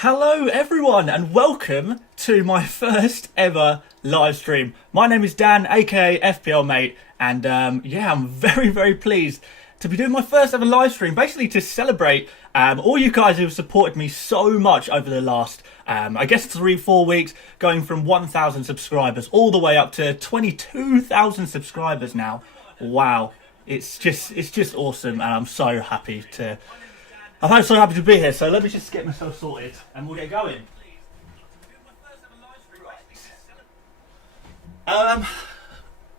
Hello everyone and welcome to my first ever live stream. My name is Dan, aka FPL mate, and I'm very pleased to be doing my first ever live stream, basically to celebrate all you guys who have supported me so much over the last, I guess 3-4 weeks, going from 1,000 subscribers all the way up to 22,000 subscribers now. Wow, it's just awesome, and I'm so happy to be here. So let me just get myself sorted and we'll get going.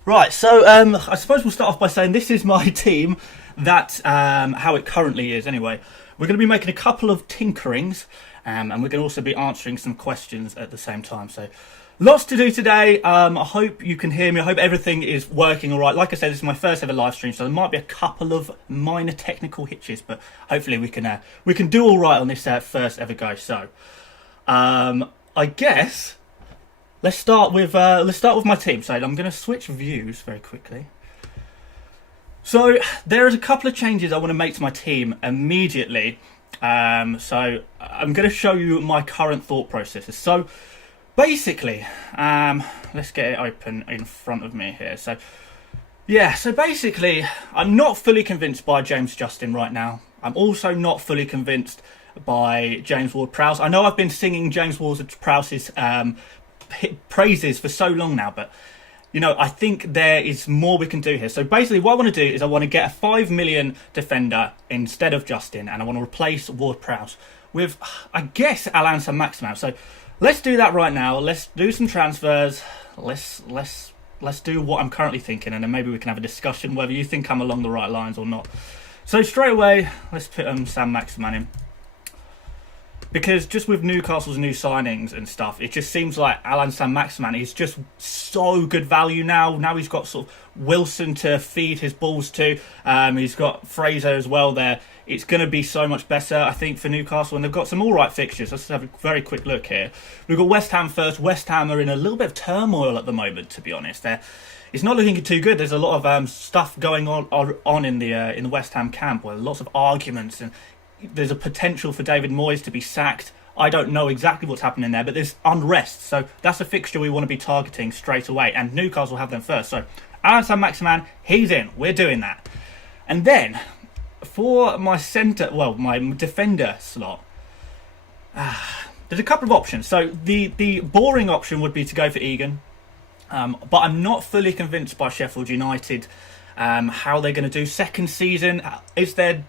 Right, so I suppose we'll start off by saying this is my team. That's how it currently is anyway. We're going to be making a couple of tinkerings and we're going to also be answering some questions at the same time. So lots to do today. I hope you can hear me. I hope everything is working all right. Like I said, this is my first ever live stream, so there might be a couple of minor technical hitches, but hopefully we can do all right on this first ever go. So, I guess let's start with my team. So I'm going to switch views very quickly. So there is a couple of changes I want to make to my team immediately. So I'm going to show you my current thought processes. So basically, let's get it open in front of me here. So basically, I'm not fully convinced by James Justin right now. I'm also not fully convinced by James Ward-Prowse. I know I've been singing James Ward-Prowse's praises for so long now, but you know, I think there is more we can do here. So basically what I want to do is I want to get a 5 million defender instead of Justin, and I want to replace Ward-Prowse with, I guess, Allan Saint-Maximin. So let's do that right now. Let's do some transfers. Let's do what I'm currently thinking, and then maybe we can have a discussion whether you think I'm along the right lines or not. So straight away, let's put Saint-Maximin in. Because just with Newcastle's new signings and stuff, it just seems like Allan Saint-Maximin is just so good value now. Now he's got sort of Wilson to feed his balls to. He's got Fraser as well there. It's going to be so much better, I think, for Newcastle. And they've got some all right fixtures. Let's have a very quick look here. We've got West Ham first. West Ham are in a little bit of turmoil at the moment, to be honest. It's not looking too good. There's a lot of stuff going on in the West Ham camp, where lots of arguments, and there's a potential for David Moyes to be sacked. I don't know exactly what's happening there, but there's unrest. So that's a fixture we want to be targeting straight away. And Newcastle have them first. So Allan Saint-Maximin, he's in. We're doing that. And then for my my defender slot, there's a couple of options. So the boring option would be to go for Egan. But I'm not fully convinced by Sheffield United how they're going to do second season. Is their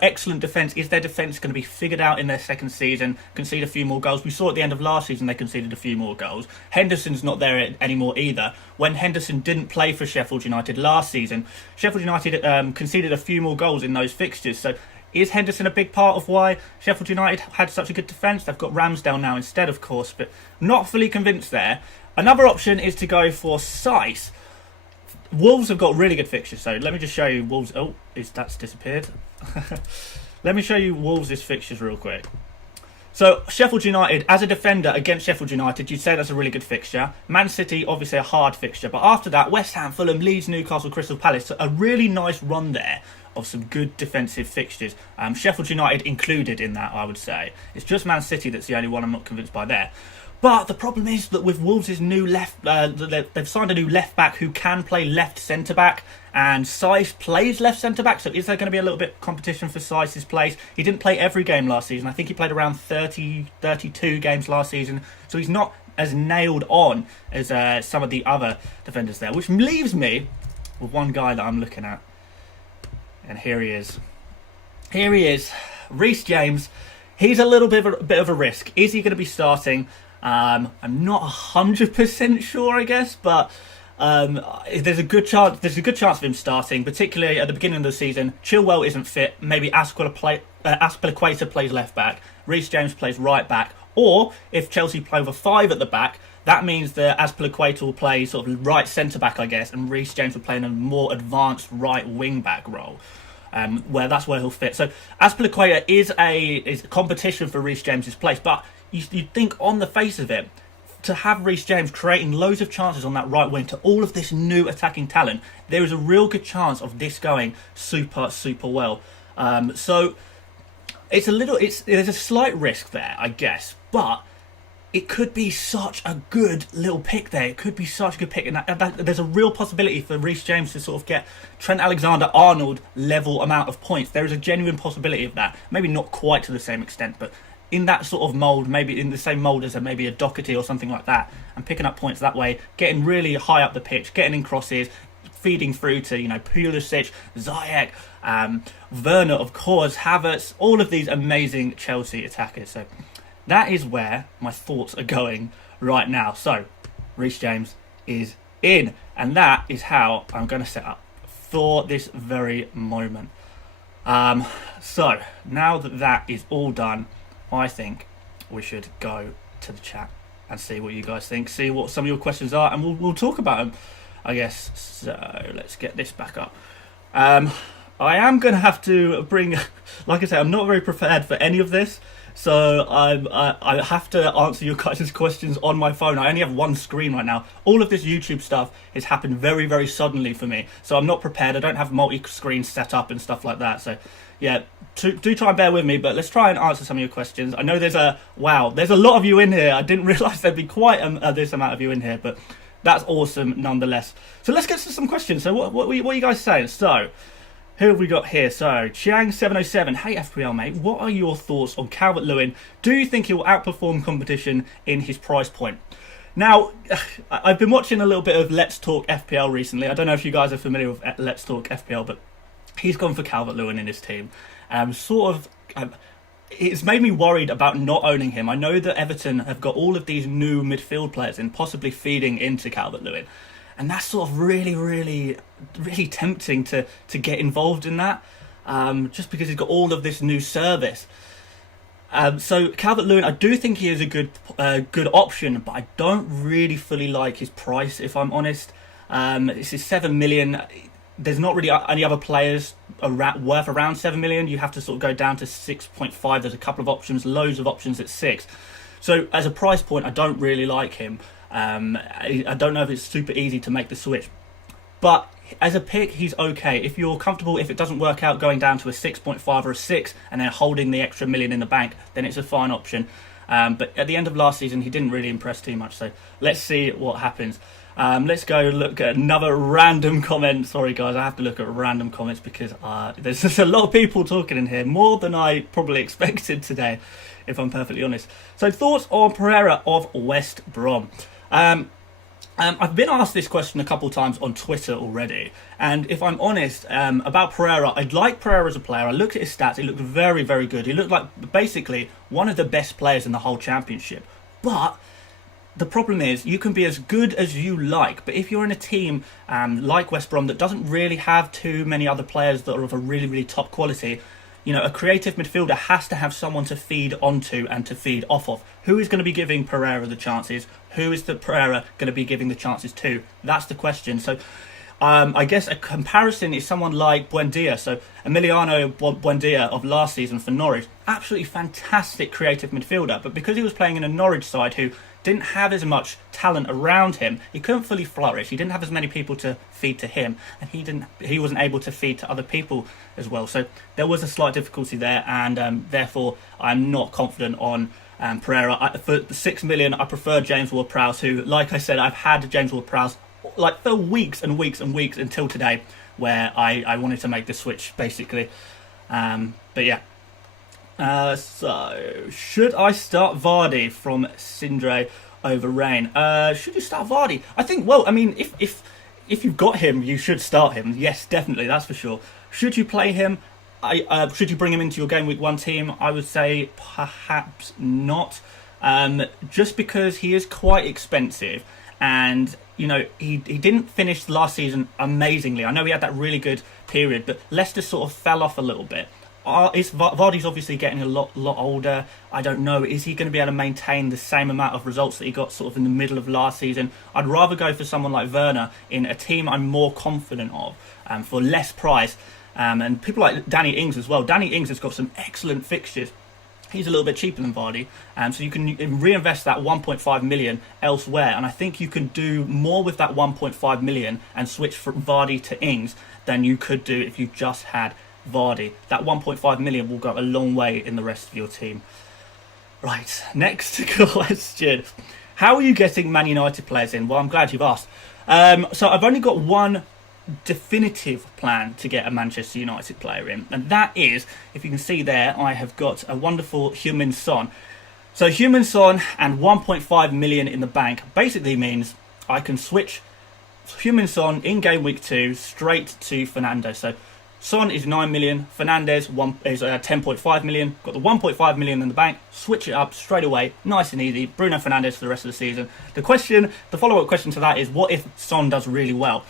excellent defence? Is their defence going to be figured out in their second season? Concede a few more goals. We saw at the end of last season they conceded a few more goals. Henderson's not there anymore either. When Henderson didn't play for Sheffield United last season, Sheffield United conceded a few more goals in those fixtures. So is Henderson a big part of why Sheffield United had such a good defence? They've got Ramsdale now instead, of course, but not fully convinced there. Another option is to go for Saiss. Wolves have got really good fixtures, so let me just show you Wolves. Oh, that's disappeared. Let me show you Wolves' fixtures real quick. So Sheffield United, as a defender against Sheffield United, you'd say that's a really good fixture. Man City, obviously a hard fixture, but after that, West Ham, Fulham, Leeds, Newcastle, Crystal Palace, so a really nice run there of some good defensive fixtures. Sheffield United included in that, I would say. It's just Man City that's the only one I'm not convinced by there. But the problem is that with Wolves' new they've signed a new left back who can play left centre back, and Saiss plays left centre back. So is there going to be a little bit of competition for Saiss's place? He didn't play every game last season. I think he played around 32 games last season. So he's not as nailed on as some of the other defenders there, which leaves me with one guy that I'm looking at, and here he is. Reece James. He's a little bit of a risk. Is he going to be starting? I'm not 100% sure, I guess, but there's a good chance of him starting, particularly at the beginning of the season. Chilwell isn't fit. Maybe Azpilicueta plays left back. Reece James plays right back. Or if Chelsea play with a 5 at the back, that means that Azpilicueta will play sort of right centre back, I guess, and Reece James will play in a more advanced right wing back role. Where he'll fit. So Azpilicueta is a competition for Reece James's place, but you'd think on the face of it, to have Reece James creating loads of chances on that right wing to all of this new attacking talent, there is a real good chance of this going super well. So There's a slight risk there, I guess, but it could be such a good little pick there. It could be such a good pick, and there's a real possibility for Reece James to sort of get Trent Alexander-Arnold level amount of points. There is a genuine possibility of that. Maybe not quite to the same extent, but in that sort of mould, maybe in the same mould as maybe a Doherty or something like that, and picking up points that way, getting really high up the pitch, getting in crosses, feeding through to, Pulisic, Ziyech, Werner, of course, Havertz, all of these amazing Chelsea attackers. So that is where my thoughts are going right now. So, Reece James is in. And that is how I'm going to set up for this very moment. So, now that is all done, I think we should go to the chat and see what you guys think. See what some of your questions are, and we'll talk about them, I guess. So, let's get this back up. I am going to have to bring... Like I say, I'm not very prepared for any of this. So I have to answer your guys' questions on my phone. I only have one screen right now. All of this YouTube stuff has happened very, very suddenly for me. So I'm not prepared. I don't have multi-screen set up and stuff like that. So yeah, do try and bear with me. But let's try and answer some of your questions. I know there's a lot of you in here. I didn't realise there'd be quite this amount of you in here. But that's awesome nonetheless. So let's get to some questions. So what are you guys saying? So... who have we got here? So, Chiang707, hey FPL mate, what are your thoughts on Calvert-Lewin? Do you think he will outperform competition in his price point? Now, I've been watching a little bit of Let's Talk FPL recently. I don't know if you guys are familiar with Let's Talk FPL, but he's gone for Calvert-Lewin in his team. It's made me worried about not owning him. I know that Everton have got all of these new midfield players and possibly feeding into Calvert-Lewin. And that's sort of really, really, really tempting to get involved in that, just because he's got all of this new service. So Calvert-Lewin, I do think he is a good option, but I don't really fully like his price, if I'm honest. This is 7 million. There's not really any other players worth around 7 million. You have to sort of go down to 6.5. There's a couple of options, loads of options at 6. So as a price point, I don't really like him. I don't know if it's super easy to make the switch, but as a pick, he's okay. If you're comfortable, if it doesn't work out, going down to a 6.5 or a 6 and then holding the extra million in the bank, then it's a fine option. But at the end of last season, he didn't really impress too much. So let's see what happens. Let's go look at another random comment. Sorry guys, I have to look at random comments because there's just a lot of people talking in here, more than I probably expected today, if I'm perfectly honest. So thoughts on Pereira of West Brom. I've been asked this question a couple of times on Twitter already, and if I'm honest about Pereira, I like Pereira as a player. I looked at his stats, he looked very, very good. He looked like basically one of the best players in the whole championship. But the problem is, you can be as good as you like, but if you're in a team like West Brom that doesn't really have too many other players that are of a really, really top quality, a creative midfielder has to have someone to feed onto and to feed off of. Who is going to be giving Pereira the chances? Who is the Pereira going to be giving the chances to? That's the question. So I guess a comparison is someone like Buendia. So Emiliano Buendia of last season for Norwich, absolutely fantastic creative midfielder. But because he was playing in a Norwich side who didn't have as much talent around him, he couldn't fully flourish. He didn't have as many people to feed to him, and he wasn't able to feed to other people as well. So there was a slight difficulty there, and therefore I'm not confident on Pereira. For the 6 million, I prefer James Ward-Prowse, who, like I said, I've had James Ward-Prowse like for weeks and weeks and weeks until today, where I wanted to make the switch basically. But yeah. So, should I start Vardy from Sindre over Rain? Should you start Vardy? I think, well, I mean, if you've got him, you should start him. Yes, definitely, that's for sure. Should you play him? Should you bring him into your Gameweek 1 team? I would say perhaps not. Just because he is quite expensive, and he didn't finish last season amazingly. I know he had that really good period, but Leicester sort of fell off a little bit. Vardy's obviously getting a lot older. I don't know, is he going to be able to maintain the same amount of results that he got sort of in the middle of last season? I'd rather go for someone like Werner in a team I'm more confident of, for less price. And people like Danny Ings as well. Danny Ings has got some excellent fixtures. He's a little bit cheaper than Vardy, so you can reinvest that 1.5 million elsewhere, and I think you can do more with that 1.5 million and switch from Vardy to Ings than you could do if you just had Vardy. That 1.5 million will go a long way in the rest of your team. Right, next question. How are you getting Man United players in? Well, I'm glad you've asked. So I've only got one definitive plan to get a Manchester United player in, and that is, if you can see there, I have got a wonderful Heung-min Son. So Heung-min Son and 1.5 million in the bank basically means I can switch Heung-min Son in game week 2 straight to Fernandez. So Son is 9 million, Fernandez is 10.5 million, got the 1.5 million in the bank, switch it up straight away, nice and easy, Bruno Fernandez for the rest of the season. The follow-up question to that is, what if Son does really well?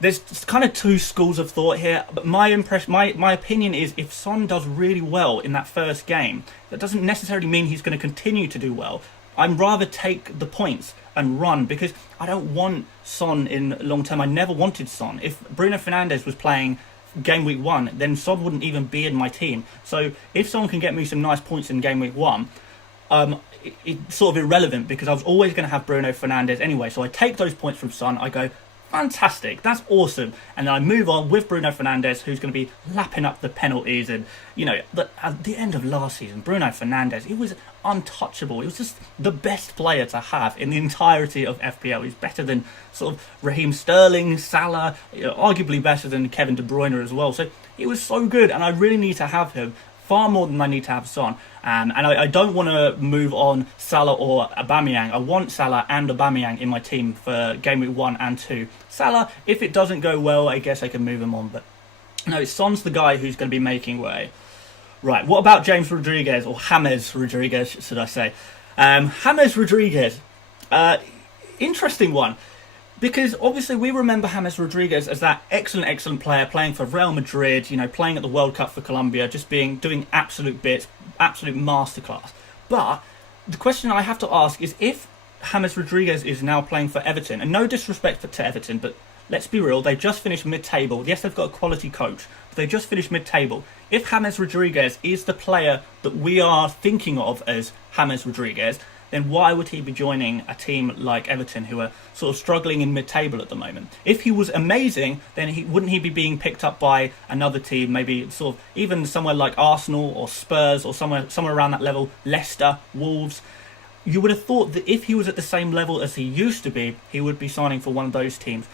There's kind of two schools of thought here, but my opinion is, if Son does really well in that first game, that doesn't necessarily mean he's going to continue to do well. I'd rather take the points and run, because I don't want Son in long term. I never wanted Son. If Bruno Fernandez was playing game week 1, then Son wouldn't even be in my team. So if Son can get me some nice points in game week 1, it's sort of irrelevant, because I was always going to have Bruno Fernandez anyway. So I take those points from Son, I go, fantastic, that's awesome, and then I move on with Bruno Fernandez, who's going to be lapping up the penalties. And at the end of last season, Bruno Fernandez, he was untouchable. He was just the best player to have in the entirety of FPL. He's better than sort of Raheem Sterling, Salah, arguably better than Kevin De Bruyne as well. So he was so good, and I really need to have him far more than I need to have Son. And I don't want to move on Salah or Aubameyang. I want Salah and Aubameyang in my team for game week 1 and 2. Salah, if it doesn't go well, I guess I can move him on. But no, Son's the guy who's going to be making way. Right, what about James Rodriguez, or James Rodriguez, should I say? James Rodriguez, interesting one. Because obviously we remember James Rodriguez as that excellent player playing for Real Madrid, playing at the World Cup for Colombia, just doing absolute bits, absolute masterclass. But the question I have to ask is, if James Rodriguez is now playing for Everton, and no disrespect to Everton, but let's be real, they just finished mid-table. Yes, they've got a quality coach, but they just finished mid-table. If James Rodriguez is the player that we are thinking of as James Rodriguez, then why would he be joining a team like Everton, who are sort of struggling in mid-table at the moment? If he was amazing, then wouldn't he be being picked up by another team, maybe sort of even somewhere like Arsenal or Spurs, or somewhere around that level, Leicester, Wolves? You would have thought that if he was at the same level as he used to be, he would be signing for one of those teams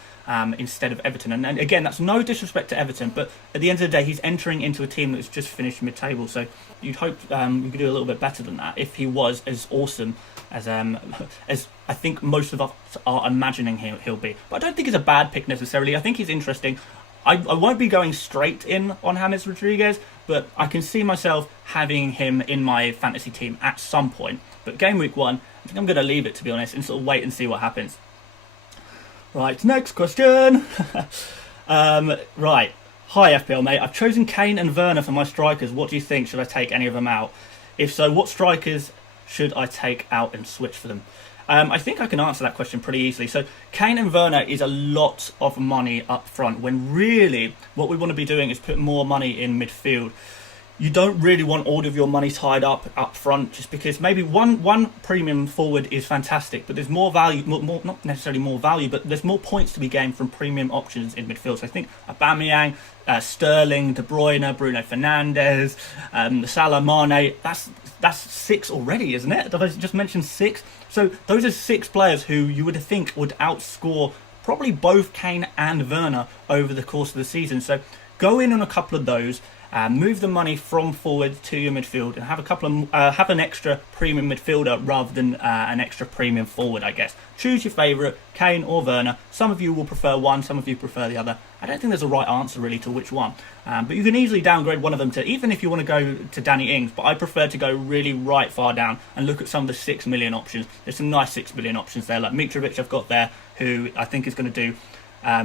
instead of Everton. And again, that's no disrespect to Everton, but at the end of the day, he's entering into a team that's just finished mid-table. So you'd hope you could do a little bit better than that if he was as awesome as I think most of us are imagining he'll be. But I don't think he's a bad pick necessarily. I think he's interesting. I won't be going straight in on James Rodriguez, but I can see myself having him in my fantasy team at some point. But game week 1, I think I'm going to leave it, to be honest, and sort of wait and see what happens. Right, next question. Right. Hi, FPL mate. I've chosen Kane and Werner for my strikers. What do you think? Should I take any of them out? If so, what strikers should I take out and switch for them? I think I can answer that question pretty easily. So Kane and Werner is a lot of money up front, when really what we want to be doing is put more money in midfield. You don't really want all of your money tied up front, just because maybe one premium forward is fantastic, but there's more value, more not necessarily more value, but there's more points to be gained from premium options in midfield. So I think Aubameyang, Sterling, De Bruyne, Bruno Fernandez, Salah, Mane, that's 6 already, isn't it? Did I just mention 6? So those are 6 players who you would think would outscore probably both Kane and Werner over the course of the season. So go in on a couple of those. Move the money from forward to your midfield, and have an extra premium midfielder rather than an extra premium forward, I guess. Choose your favourite, Kane or Werner. Some of you will prefer one, some of you prefer the other. I don't think there's a right answer really to which one, but you can easily downgrade one of them to, even if you want to go to Danny Ings, but I prefer to go really right far down and look at some of the 6 million options. There's some nice 6 million options there, like Mitrovic I've got there, who I think is going to do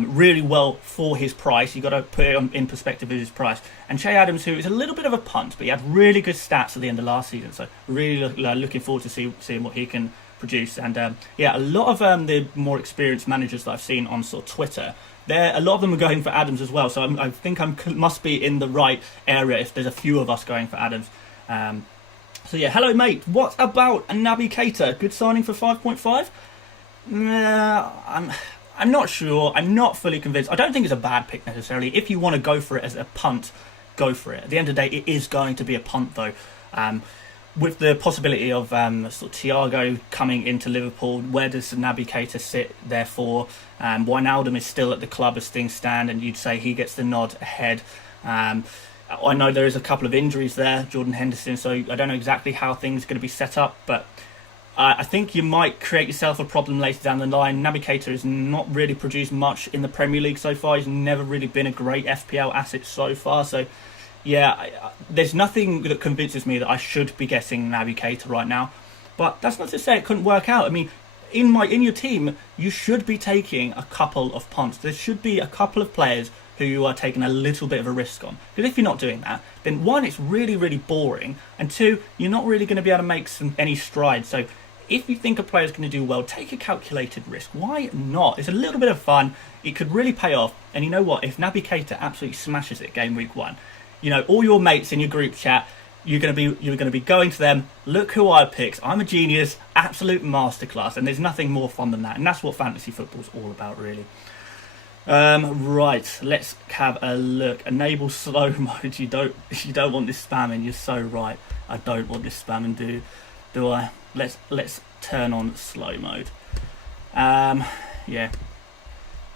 really well for his price. You've got to put it in perspective of his price. And Che Adams, who is a little bit of a punt, but he had really good stats at the end of last season, so really looking forward to seeing what he can produce. And a lot of the more experienced managers that I've seen on sort of Twitter, a lot of them are going for Adams as well, so I think I must be in the right area if there's a few of us going for Adams. So yeah, hello mate, what about Naby Keita? Good signing for 5.5? I'm not sure. I'm not fully convinced. I don't think it's a bad pick necessarily. If you want to go for it as a punt, go for it. At the end of the day, it is going to be a punt though. With the possibility of sort of Thiago coming into Liverpool, where does Naby Keita sit? Therefore, Wijnaldum is still at the club as things stand, and you'd say he gets the nod ahead. I know there is a couple of injuries there, Jordan Henderson, so I don't know exactly how things are going to be set up, but I think you might create yourself a problem later down the line. Naby Keita has not really produced much in the Premier League so far. He's never really been a great FPL asset so far, so yeah, there's nothing that convinces me that I should be getting Naby Keita right now. But that's not to say it couldn't work out. I mean, in your team, you should be taking a couple of punts. There should be a couple of players who you are taking a little bit of a risk on. Because if you're not doing that, then one, it's really, really boring, and two, you're not really going to be able to make any strides. So if you think a player's going to do well, take a calculated risk. Why not? It's a little bit of fun. It could really pay off. And you know what? If Naby Keita absolutely smashes it game week 1, you know, all your mates in your group chat, you're going to be going to them, look who I picked. I'm a genius, absolute masterclass, and there's nothing more fun than that. And that's what fantasy football's all about, really. Right, let's have a look. Enable slow mode. You don't want this spamming. You're so right. I don't want this spamming. Do I? Let's turn on slow mode. Yeah.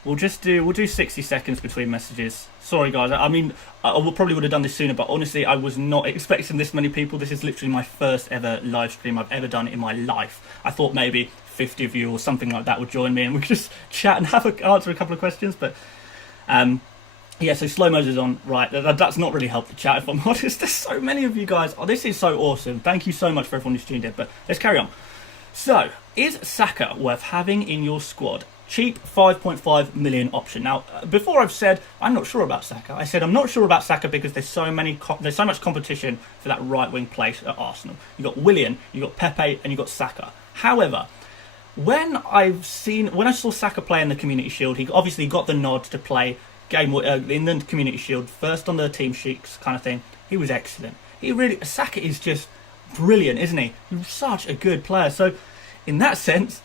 We'll do 60 seconds between messages. Sorry guys, I mean, I probably would have done this sooner, but honestly, I was not expecting this many people. This is literally my first ever live stream I've ever done in my life. I thought maybe 50 of you or something like that would join me and we could just chat and answer a couple of questions, but yeah, so slow mode is on. Right, that's not really helped the chat, if I'm honest. There's so many of you guys. Oh, this is so awesome. Thank you so much for everyone who's tuned in, but let's carry on. So, is Saka worth having in your squad? Cheap 5.5 million option. Now, before I've said I'm not sure about Saka, I said I'm not sure about Saka because there's so much competition for that right wing place at Arsenal. You got Willian, you got Pepe, and you got Saka. However, when I saw Saka play in the Community Shield, he obviously got the nod to play in the Community Shield, first on the team sheets kind of thing. He was excellent. Saka is just brilliant, isn't he? He's such a good player. So, in that sense,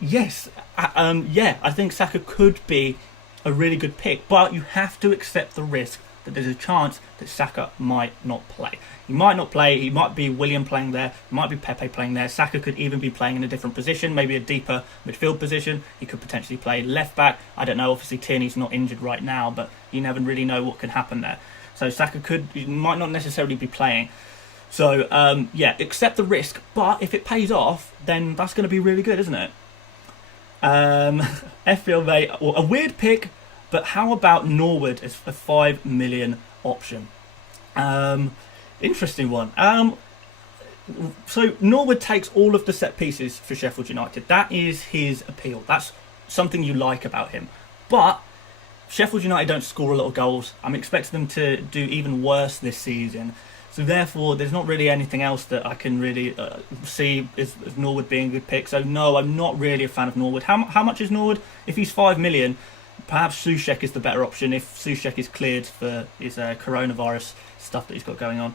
yes, I think Saka could be a really good pick, but you have to accept the risk that there's a chance that Saka might not play. He might not play, he might be Willian playing there, he might be Pepe playing there, Saka could even be playing in a different position, maybe a deeper midfield position. He could potentially play left back. I don't know, obviously Tierney's not injured right now, but you never really know what can happen there. So Saka might not necessarily be playing. So, yeah, accept the risk, but if it pays off, then that's going to be really good, isn't it? FPL mate, a weird pick, but how about Norwood as a 5 million option? Interesting one. So Norwood takes all of the set pieces for Sheffield United. That is his appeal. That's something you like about him. But Sheffield United don't score a lot of goals. I'm expecting them to do even worse this season. So therefore, there's not really anything else that I can really see as Norwood being a good pick. So no, I'm not really a fan of Norwood. How much is Norwood? If he's 5 million, perhaps Soucek is the better option if Soucek is cleared for his coronavirus stuff that he's got going on.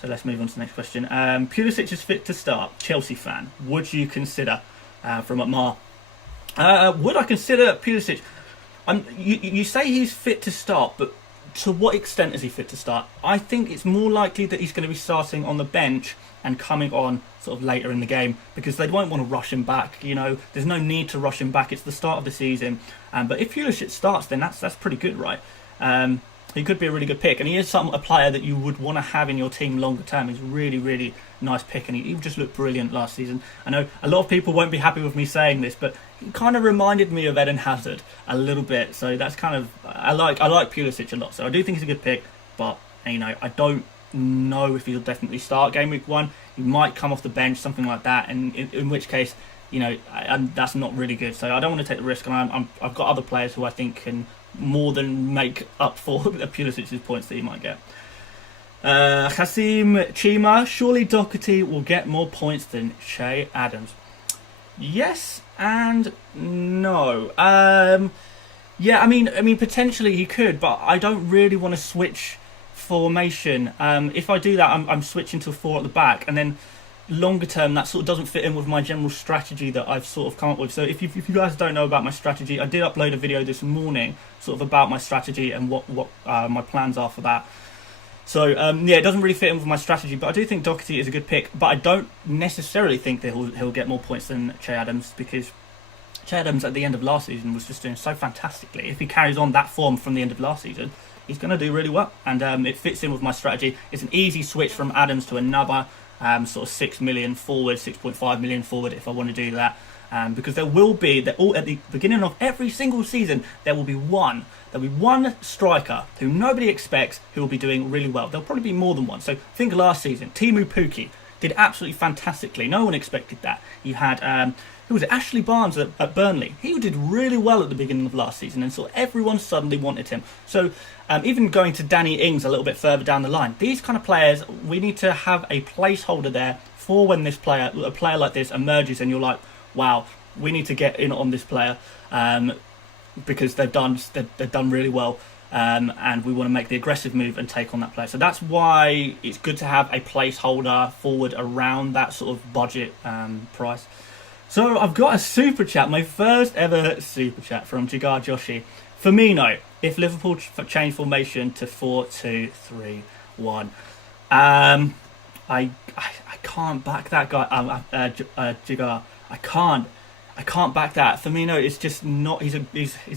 So let's move on to the next question. Pulisic is fit to start. Chelsea fan. Would you consider, from Atmar? Would I consider Pulisic? You say he's fit to start, but to what extent is he fit to start? I think it's more likely that he's going to be starting on the bench and coming on sort of later in the game because they won't want to rush him back. You know, there's no need to rush him back. It's the start of the season. But if Pulisic starts, then that's pretty good, right? He could be a really good pick, and he is a player that you would want to have in your team longer term. He's a really, really nice pick, and he just looked brilliant last season. I know a lot of people won't be happy with me saying this, but he kind of reminded me of Eden Hazard a little bit. So that's kind of I like Pulisic a lot. So I do think he's a good pick, but you know I don't know if he'll definitely start game week 1. He might come off the bench, something like that, and in which case, you know, that's not really good. So I don't want to take the risk, and I've got other players who I think can more than make up for Pulisic's points that he might get. Hasim Chima, surely Doherty will get more points than Che Adams. Yes and no. Yeah, I mean potentially he could, but I don't really want to switch formation. If I do that, I'm switching to 4 at the back, and then longer term, that sort of doesn't fit in with my general strategy that I've sort of come up with. So if you guys don't know about my strategy, I did upload a video this morning sort of about my strategy and what my plans are for that. So yeah, it doesn't really fit in with my strategy, but I do think Doherty is a good pick. But I don't necessarily think that he'll get more points than Che Adams, because Che Adams at the end of last season was just doing so fantastically. If he carries on that form from the end of last season, he's going to do really well, and it fits in with my strategy. It's an easy switch from Adams to another sort of 6 million forward, 6.5 million forward if I want to do that. Because there will be, at the beginning of every single season, there'll be one striker who nobody expects who will be doing really well. There'll probably be more than one. So think last season, Teemu Pukki did absolutely fantastically. No one expected that. You had who was it? Ashley Barnes at Burnley. He did really well at the beginning of last season, and so everyone suddenly wanted him. So even going to Danny Ings a little bit further down the line, these kind of players, we need to have a placeholder there for when a player like this emerges, and you're like, wow, we need to get in on this player because they've done really well, and we want to make the aggressive move and take on that player. So that's why it's good to have a placeholder forward around that sort of budget price. So I've got a super chat, my first ever super chat from Jigar Joshi. Firmino, if Liverpool change formation to 4-2-3-1. I can't back that guy. Jigar, I can't back that. Firmino is just not. He's a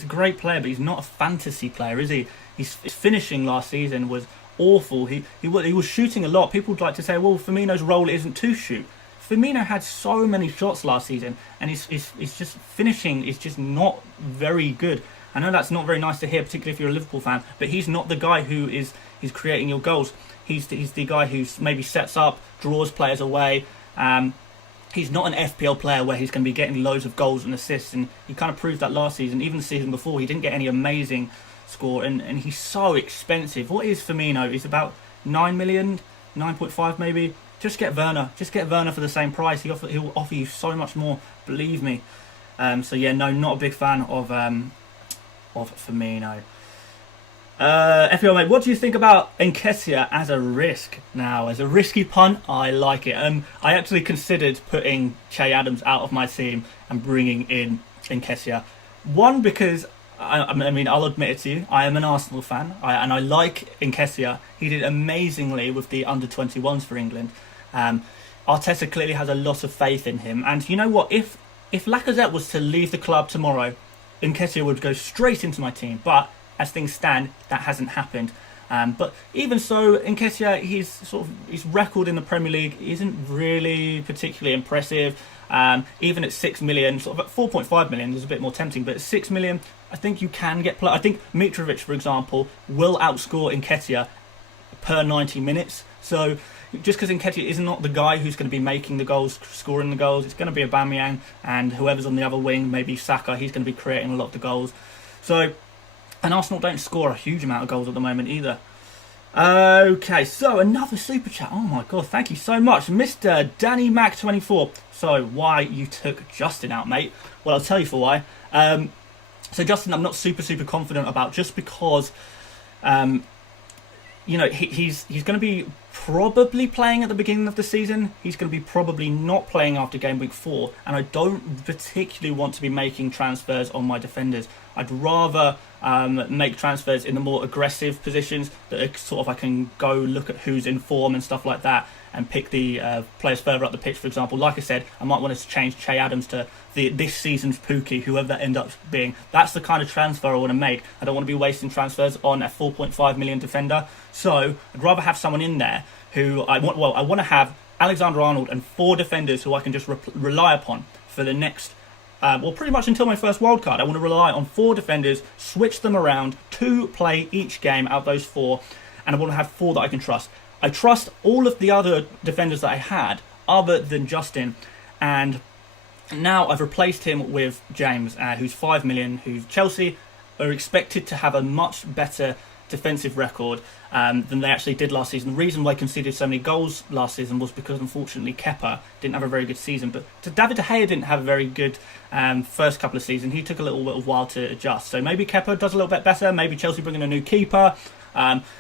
great player, but he's not a fantasy player, is he? His finishing last season was awful. He was shooting a lot. People would like to say, well, Firmino's role isn't to shoot. Firmino had so many shots last season, and his just finishing is just not very good. I know that's not very nice to hear, particularly if you're a Liverpool fan, but he's not the guy who is creating your goals. He's the guy who maybe sets up, draws players away. He's not an FPL player where he's going to be getting loads of goals and assists, and he kind of proved that last season. Even the season before, he didn't get any amazing score, and he's so expensive. What is Firmino? He's about 9 million, 9.5 maybe. Just get Werner for the same price. He'll offer you so much more, believe me. So yeah, no, not a big fan of Firmino. FPL mate, what do you think about Nketiah as a risk now? As a risky punt, I like it. I actually considered putting Che Adams out of my team and bringing in Nketiah. One, because I mean, I'll admit it to you, I am an Arsenal fan, and I like Nketiah. He did amazingly with the under-21s for England. Arteta clearly has a lot of faith in him, and you know what? If Lacazette was to leave the club tomorrow, Nketiah would go straight into my team. But as things stand, that hasn't happened. But even so, Nketiah, his record in the Premier League isn't really particularly impressive. Even at 6 million, sort of at 4.5 million is a bit more tempting, but at 6 million, I think you can get play. I think Mitrovic, for example, will outscore Nketiah per 90 minutes. So just because Nketiah is not the guy who's going to be making the goals, scoring the goals, it's going to be Aubameyang, and whoever's on the other wing, maybe Saka, he's going to be creating a lot of the goals. So, and Arsenal don't score a huge amount of goals at the moment either. Okay, so another super chat. Oh my god, thank you so much, Mr. Danny Mac 24. So why you took Justin out, mate? Well, I'll tell you for why. So Justin, I'm not super confident about, just because you know, he's going to be probably playing at the beginning of the season. He's going to be probably not playing after game week 4, and I don't particularly want to be making transfers on my defenders. I'd rather make transfers in the more aggressive positions that are sort of, I can go look at who's in form and stuff like that, and pick the players further up the pitch. For example, like I said, I might want to change Che Adams to this season's Pukki, whoever that ends up being. That's the kind of transfer I want to make. I don't want to be wasting transfers on a 4.5 million defender. So I'd rather have someone in there who I want to have Alexander-Arnold and 4 defenders who I can just rely upon for the next, pretty much until my first wildcard. I want to rely on 4 defenders, switch them around, 2 play each game out of those 4, and I want to have 4 that I can trust. I trust all of the other defenders that I had, other than Justin, and now I've replaced him with James, who's 5 million, who Chelsea are expected to have a much better defensive record than they actually did last season. The reason why they conceded so many goals last season was because, unfortunately, Kepa didn't have a very good season. But David De Gea didn't have a very good first couple of seasons. He took a little bit of while to adjust. So maybe Kepa does a little bit better. Maybe Chelsea bring in a new keeper.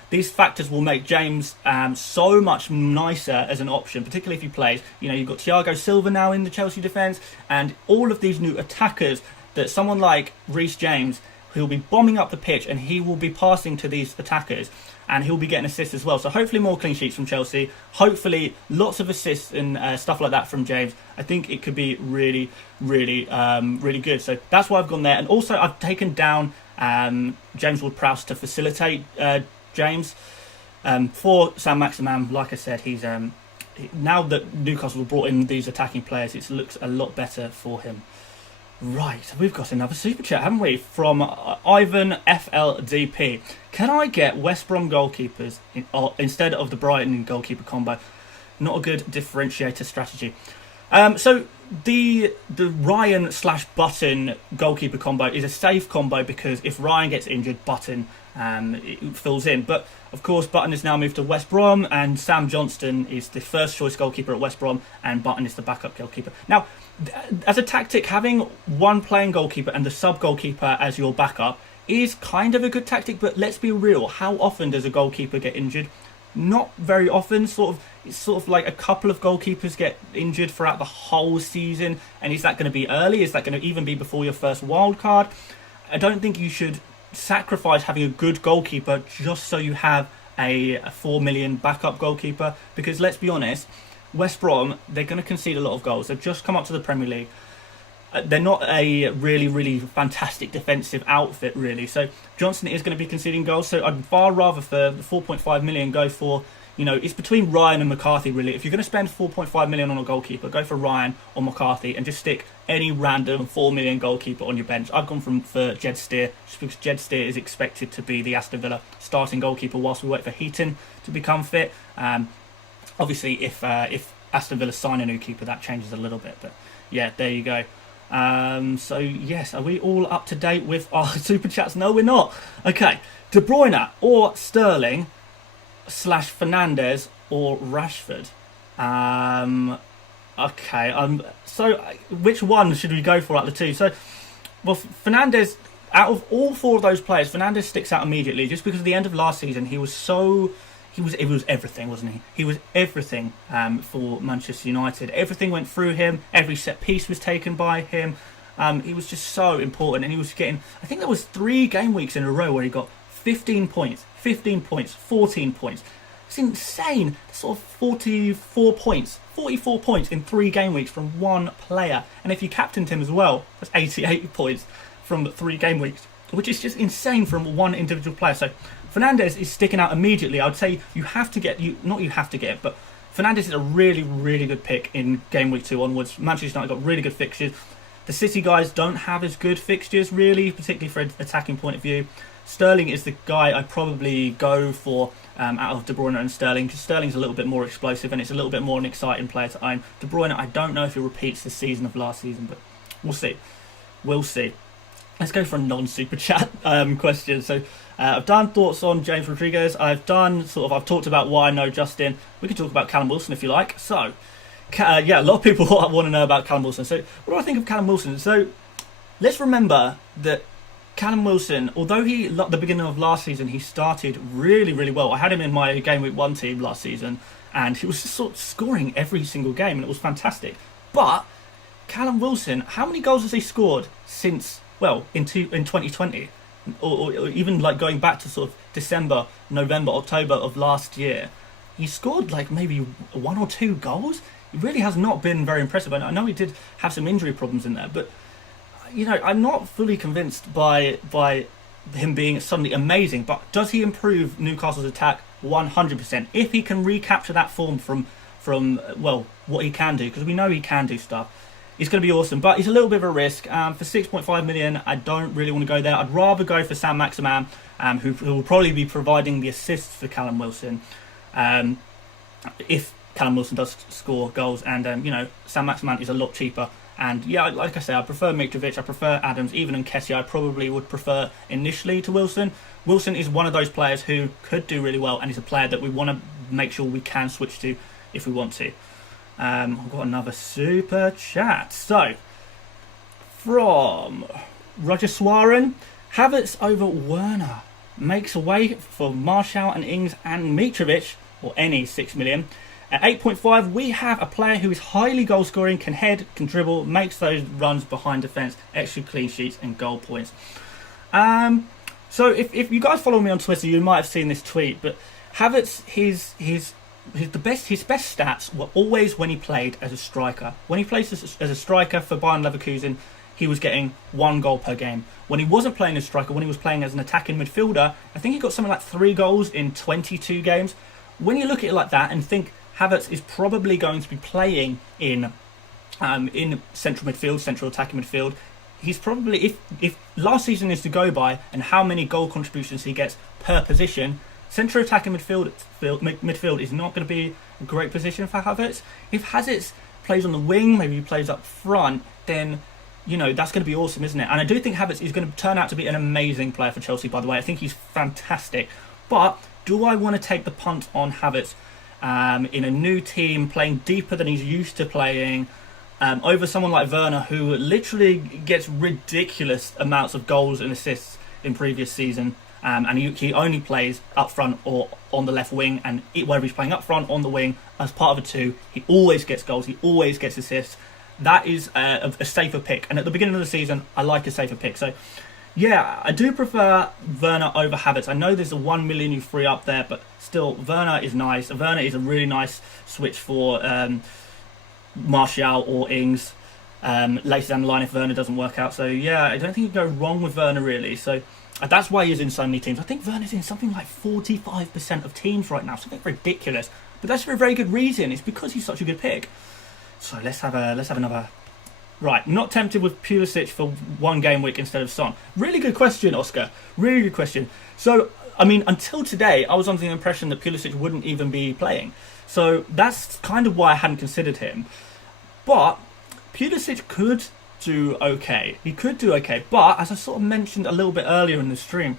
These factors will make James so much nicer as an option, particularly if he plays. You've got Thiago Silva now in the Chelsea defence, and all of these new attackers that someone like Reece James, he'll be bombing up the pitch and he will be passing to these attackers and he'll be getting assists as well. So hopefully more clean sheets from Chelsea. Hopefully lots of assists and stuff like that from James. I think it could be really, really, really good. So that's why I've gone there. And also I've taken down James Ward-Prowse to facilitate James. For Saint-Maximin, like I said, he's now that Newcastle have brought in these attacking players, it looks a lot better for him. Right, we've got another super chat, haven't we? From Ivan FLDP. Can I get West Brom goalkeepers instead of the Brighton goalkeeper combo? Not a good differentiator strategy. So the Ryan/Button goalkeeper combo is a safe combo because if Ryan gets injured, Button it fills in. But of course, Button has now moved to West Brom, and Sam Johnston is the first choice goalkeeper at West Brom, and Button is the backup goalkeeper. Now, as a tactic, having one playing goalkeeper and the sub goalkeeper as your backup is kind of a good tactic. But let's be real: how often does a goalkeeper get injured? Not very often. It's sort of like a couple of goalkeepers get injured throughout the whole season. And is that going to be early? Is that going to even be before your first wild card? I don't think you should sacrifice having a good goalkeeper just so you have a 4 million backup goalkeeper, because let's be honest, West Brom, they're going to concede a lot of goals. They've just come up to the Premier League. They're not a really, really fantastic defensive outfit, really. So Johnson is going to be conceding goals. So I'd far rather for the 4.5 million go for, it's between Ryan and McCarthy, really. If you're going to spend 4.5 million on a goalkeeper, go for Ryan or McCarthy and just stick any random 4 million goalkeeper on your bench. I've gone for Jed Steer, just because Jed Steer is expected to be the Aston Villa starting goalkeeper whilst we wait for Heaton to become fit. Obviously, if Aston Villa sign a new keeper, that changes a little bit. But yeah, there you go. So yes, are we all up to date with our super chats? No, we're not. Okay, De Bruyne or Sterling / Fernandez or Rashford. Okay. So which one should we go for out of the two? So, well, Fernandez, out of all four of those players, Fernandez sticks out immediately just because at the end of last season he was everything, wasn't he? He was everything for Manchester United. Everything went through him. Every set piece was taken by him. He was just so important, and he was getting, I think there was 3 game weeks in a row where he got 15 points, 14 points. It's insane. Sort of 44 points in 3 game weeks from one player. And if you captained him as well, that's 88 points from 3 game weeks, which is just insane from one individual player. So Fernandez is sticking out immediately. I would say but Fernandez is a really, really good pick in game week 2 onwards. Manchester United got really good fixtures. The City guys don't have as good fixtures, really, particularly for an attacking point of view. Sterling is the guy I'd probably go for out of De Bruyne and Sterling, because Sterling's a little bit more explosive and it's a little bit more an exciting player to own. De Bruyne, I don't know if he repeats the season of last season, but we'll see. We'll see. Let's go for a non-super chat question. So I've done thoughts on James Rodriguez. I've talked about why I know Justin. We can talk about Calum Wilson if you like. So, a lot of people want to know about Calum Wilson. So, what do I think of Calum Wilson? So, let's remember that Calum Wilson, although at the beginning of last season, he started really, really well. I had him in my Game Week 1 team last season, and he was just sort of scoring every single game, and it was fantastic. But Calum Wilson, how many goals has he scored since, in 2020? Or even like going back to sort of December, November, October of last year, he scored like maybe 1 or 2 goals. He really has not been very impressive. I know he did have some injury problems in there, but I'm not fully convinced by him being suddenly amazing. But does he improve Newcastle's attack? 100%. If he can recapture that form from what he can do, because we know he can do stuff, it's going to be awesome. But he's a little bit of a risk. For 6.5 million, I don't really want to go there. I'd rather go for Saint-Maximin, who will probably be providing the assists for Calum Wilson. If Calum Wilson does score goals, and Saint-Maximin is a lot cheaper. And yeah, like I say, I prefer Mitrovic, I prefer Adams, even Nketiah I probably would prefer initially to Wilson. Wilson is one of those players who could do really well, and he's a player that we want to make sure we can switch to if we want to. I've got another super chat. So, from Roger Swarin, Havertz over Werner. makes a way for Martial and Ings and Mitrovic, or any 6 million. At 8.5, we have a player who is highly goal scoring, can head, can dribble, makes those runs behind defence, extra clean sheets and goal points. So if you guys follow me on Twitter, you might have seen this tweet, but Havertz, his best stats were always when he played as a striker. When he played as a striker for Bayern Leverkusen, he was getting 1 goal per game. When he wasn't playing as a striker, when he was playing as an attacking midfielder, I think he got something like 3 goals in 22 games. When you look at it like that and think Havertz is probably going to be playing in central midfield, central attacking midfield, he's probably, if last season is to go by and how many goal contributions he gets per position, central attacking midfield is not going to be a great position for Havertz. If Havertz plays on the wing, maybe he plays up front, then that's going to be awesome, isn't it? And I do think Havertz is going to turn out to be an amazing player for Chelsea, by the way. I think he's fantastic. But do I want to take the punt on Havertz in a new team, playing deeper than he's used to playing, over someone like Werner, who literally gets ridiculous amounts of goals and assists in previous season, and he only plays up front or on the left wing, and whether he's playing up front, on the wing, as part of a 2, he always gets goals, he always gets assists. That is a safer pick, and at the beginning of the season, I like a safer pick. So, yeah, I do prefer Werner over Havertz. I know there's a 1 million you free up there, but still, Werner is nice. Werner is a really nice switch for Martial or Ings later down the line if Werner doesn't work out. So, yeah, I don't think you go wrong with Werner, really. So, that's why he's in so many teams. I think Werner's in something like 45% of teams right now, something ridiculous. But that's for a very good reason. It's because he's such a good pick. So let's have another. Right, not tempted with Pulisic for 1 game week instead of Son. Really good question, Oscar. Really good question. So, I mean, until today, I was under the impression that Pulisic wouldn't even be playing. So that's kind of why I hadn't considered him. But Pulisic could do okay. He could do okay. But as I sort of mentioned a little bit earlier in the stream,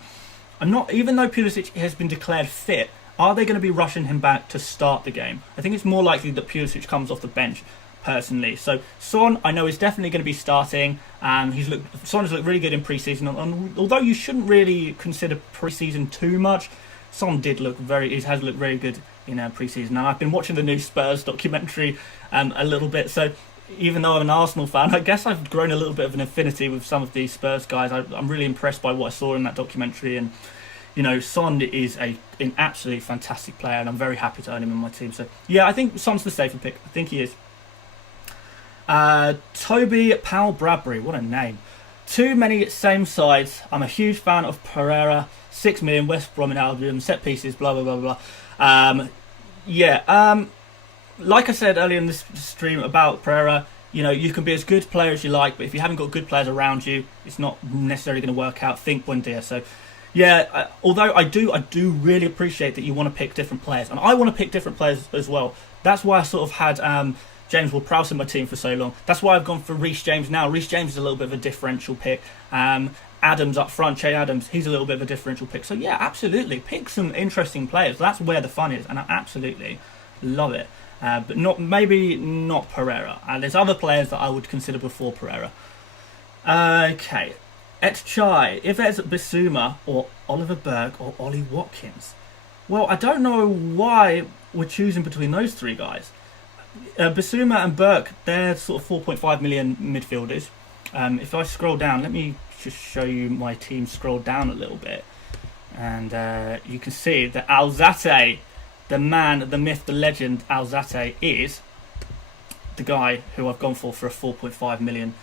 even though Pulisic has been declared fit, are they going to be rushing him back to start the game? I think it's more likely that Pulisic comes off the bench, personally. So Son, I know, is definitely going to be starting. Son has looked really good in pre-season, and although you shouldn't really consider pre-season too much, Son has looked very good in pre-season. And I've been watching the new Spurs documentary a little bit, so even though I'm an Arsenal fan, I guess I've grown a little bit of an affinity with some of these Spurs guys. I'm really impressed by what I saw in that documentary, and Son is an absolutely fantastic player, and I'm very happy to own him in my team. So yeah, I think Son's the safer pick. I think he is. Toby Powell Bradbury, what a name. Too many same sides. I'm a huge fan of Pereira. 6 million, West Brom and Albion, set pieces, blah blah blah blah. Like I said earlier in this stream about Pereira, you can be as good a player as you like, but if you haven't got good players around you, it's not necessarily going to work out. Think Buendia. So yeah, although I do really appreciate that you want to pick different players, and I want to pick different players as well. That's why I sort of had James Ward-Prowse in my team for so long. That's why I've gone for Reece James now. Reece James is a little bit of a differential pick. Adams up front, Che Adams, he's a little bit of a differential pick. So yeah, absolutely, pick some interesting players. That's where the fun is, and I absolutely love it. But maybe not Pereira. There's other players that I would consider before Pereira. Okay, Etchai, if there's Bissouma or Oliver Berg or Ollie Watkins. Well, I don't know why we're choosing between those 3 guys. Bissouma and Burke, they're sort of 4.5 million midfielders. If I scroll down, let me just show you my team scroll down a little bit. And you can see that Alzate, the man, the myth, the legend, Alzate is the guy who I've gone for a 4.5 million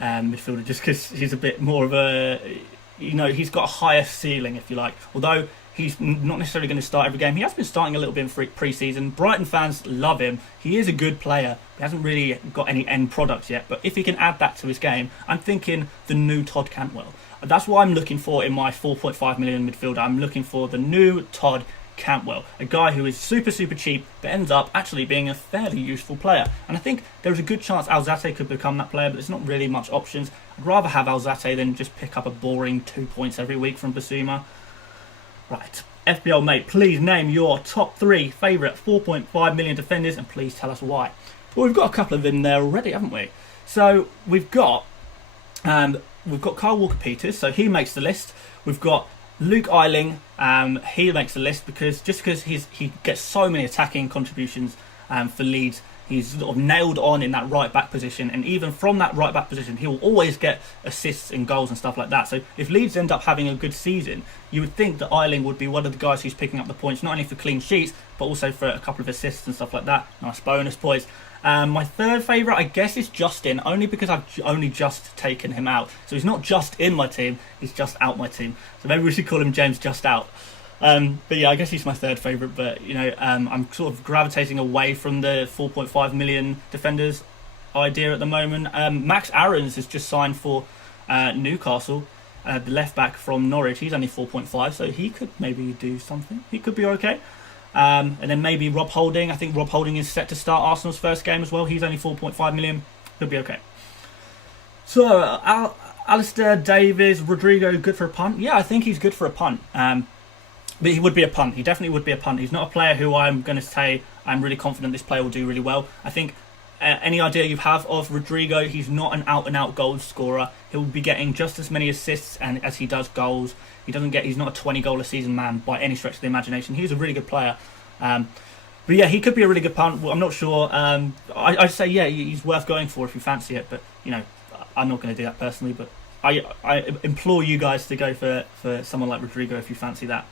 midfielder, just because he's a bit more of a, he's got a higher ceiling, if you like. Although he's not necessarily going to start every game. He has been starting a little bit in pre-season. Brighton fans love him. He is a good player. He hasn't really got any end products yet. But if he can add that to his game, I'm thinking the new Todd Cantwell. That's what I'm looking for in my 4.5 million midfielder. I'm looking for the new Todd Cantwell, a guy who is super, super cheap, but ends up actually being a fairly useful player. And I think there's a good chance Alzate could become that player, but there's not really much options. I'd rather have Alzate than just pick up a boring 2 points every week from Bissouma. Right, FPL mate, please name your top 3 favourite 4.5 million defenders, and please tell us why. Well, we've got a couple of them there already, haven't we? So we've got Kyle Walker-Peters, so he makes the list. We've got Luke Ayling, he makes the list because he gets so many attacking contributions for Leeds. He's sort of nailed on in that right back position, and even from that right back position, he will always get assists and goals and stuff like that. So if Leeds end up having a good season, you would think that Ayling would be one of the guys who's picking up the points, not only for clean sheets, but also for a couple of assists and stuff like that. Nice bonus points. My third favourite, I guess, is Justin, only because I've only just taken him out. So he's not just in my team, he's just out my team. So maybe we should call him James Just Out. But yeah, I guess he's my third favourite. But I'm sort of gravitating away from the 4.5 million defenders idea at the moment. Max Aarons has just signed for Newcastle, the left back from Norwich. He's only 4.5, so he could maybe do something. He could be okay. And then maybe Rob Holding. I think Rob Holding is set to start Arsenal's first game as well. He's only 4.5 million. Could be okay. So Alistair, Davies, Rodrigo, good for a punt? Yeah, I think he's good for a punt. But he would be a punt. He definitely would be a punt. He's not a player who I'm going to say I'm really confident this player will do really well. I think any idea you have of Rodrigo, he's not an out-and-out goal scorer. He'll be getting just as many assists as he does goals. He's not a 20-goal-a-season man by any stretch of the imagination. He's a really good player. But yeah, he could be a really good punt. Well, I'm not sure. I'd say, yeah, he's worth going for if you fancy it. But, I'm not going to do that personally. But I implore you guys to go for someone like Rodrigo if you fancy that.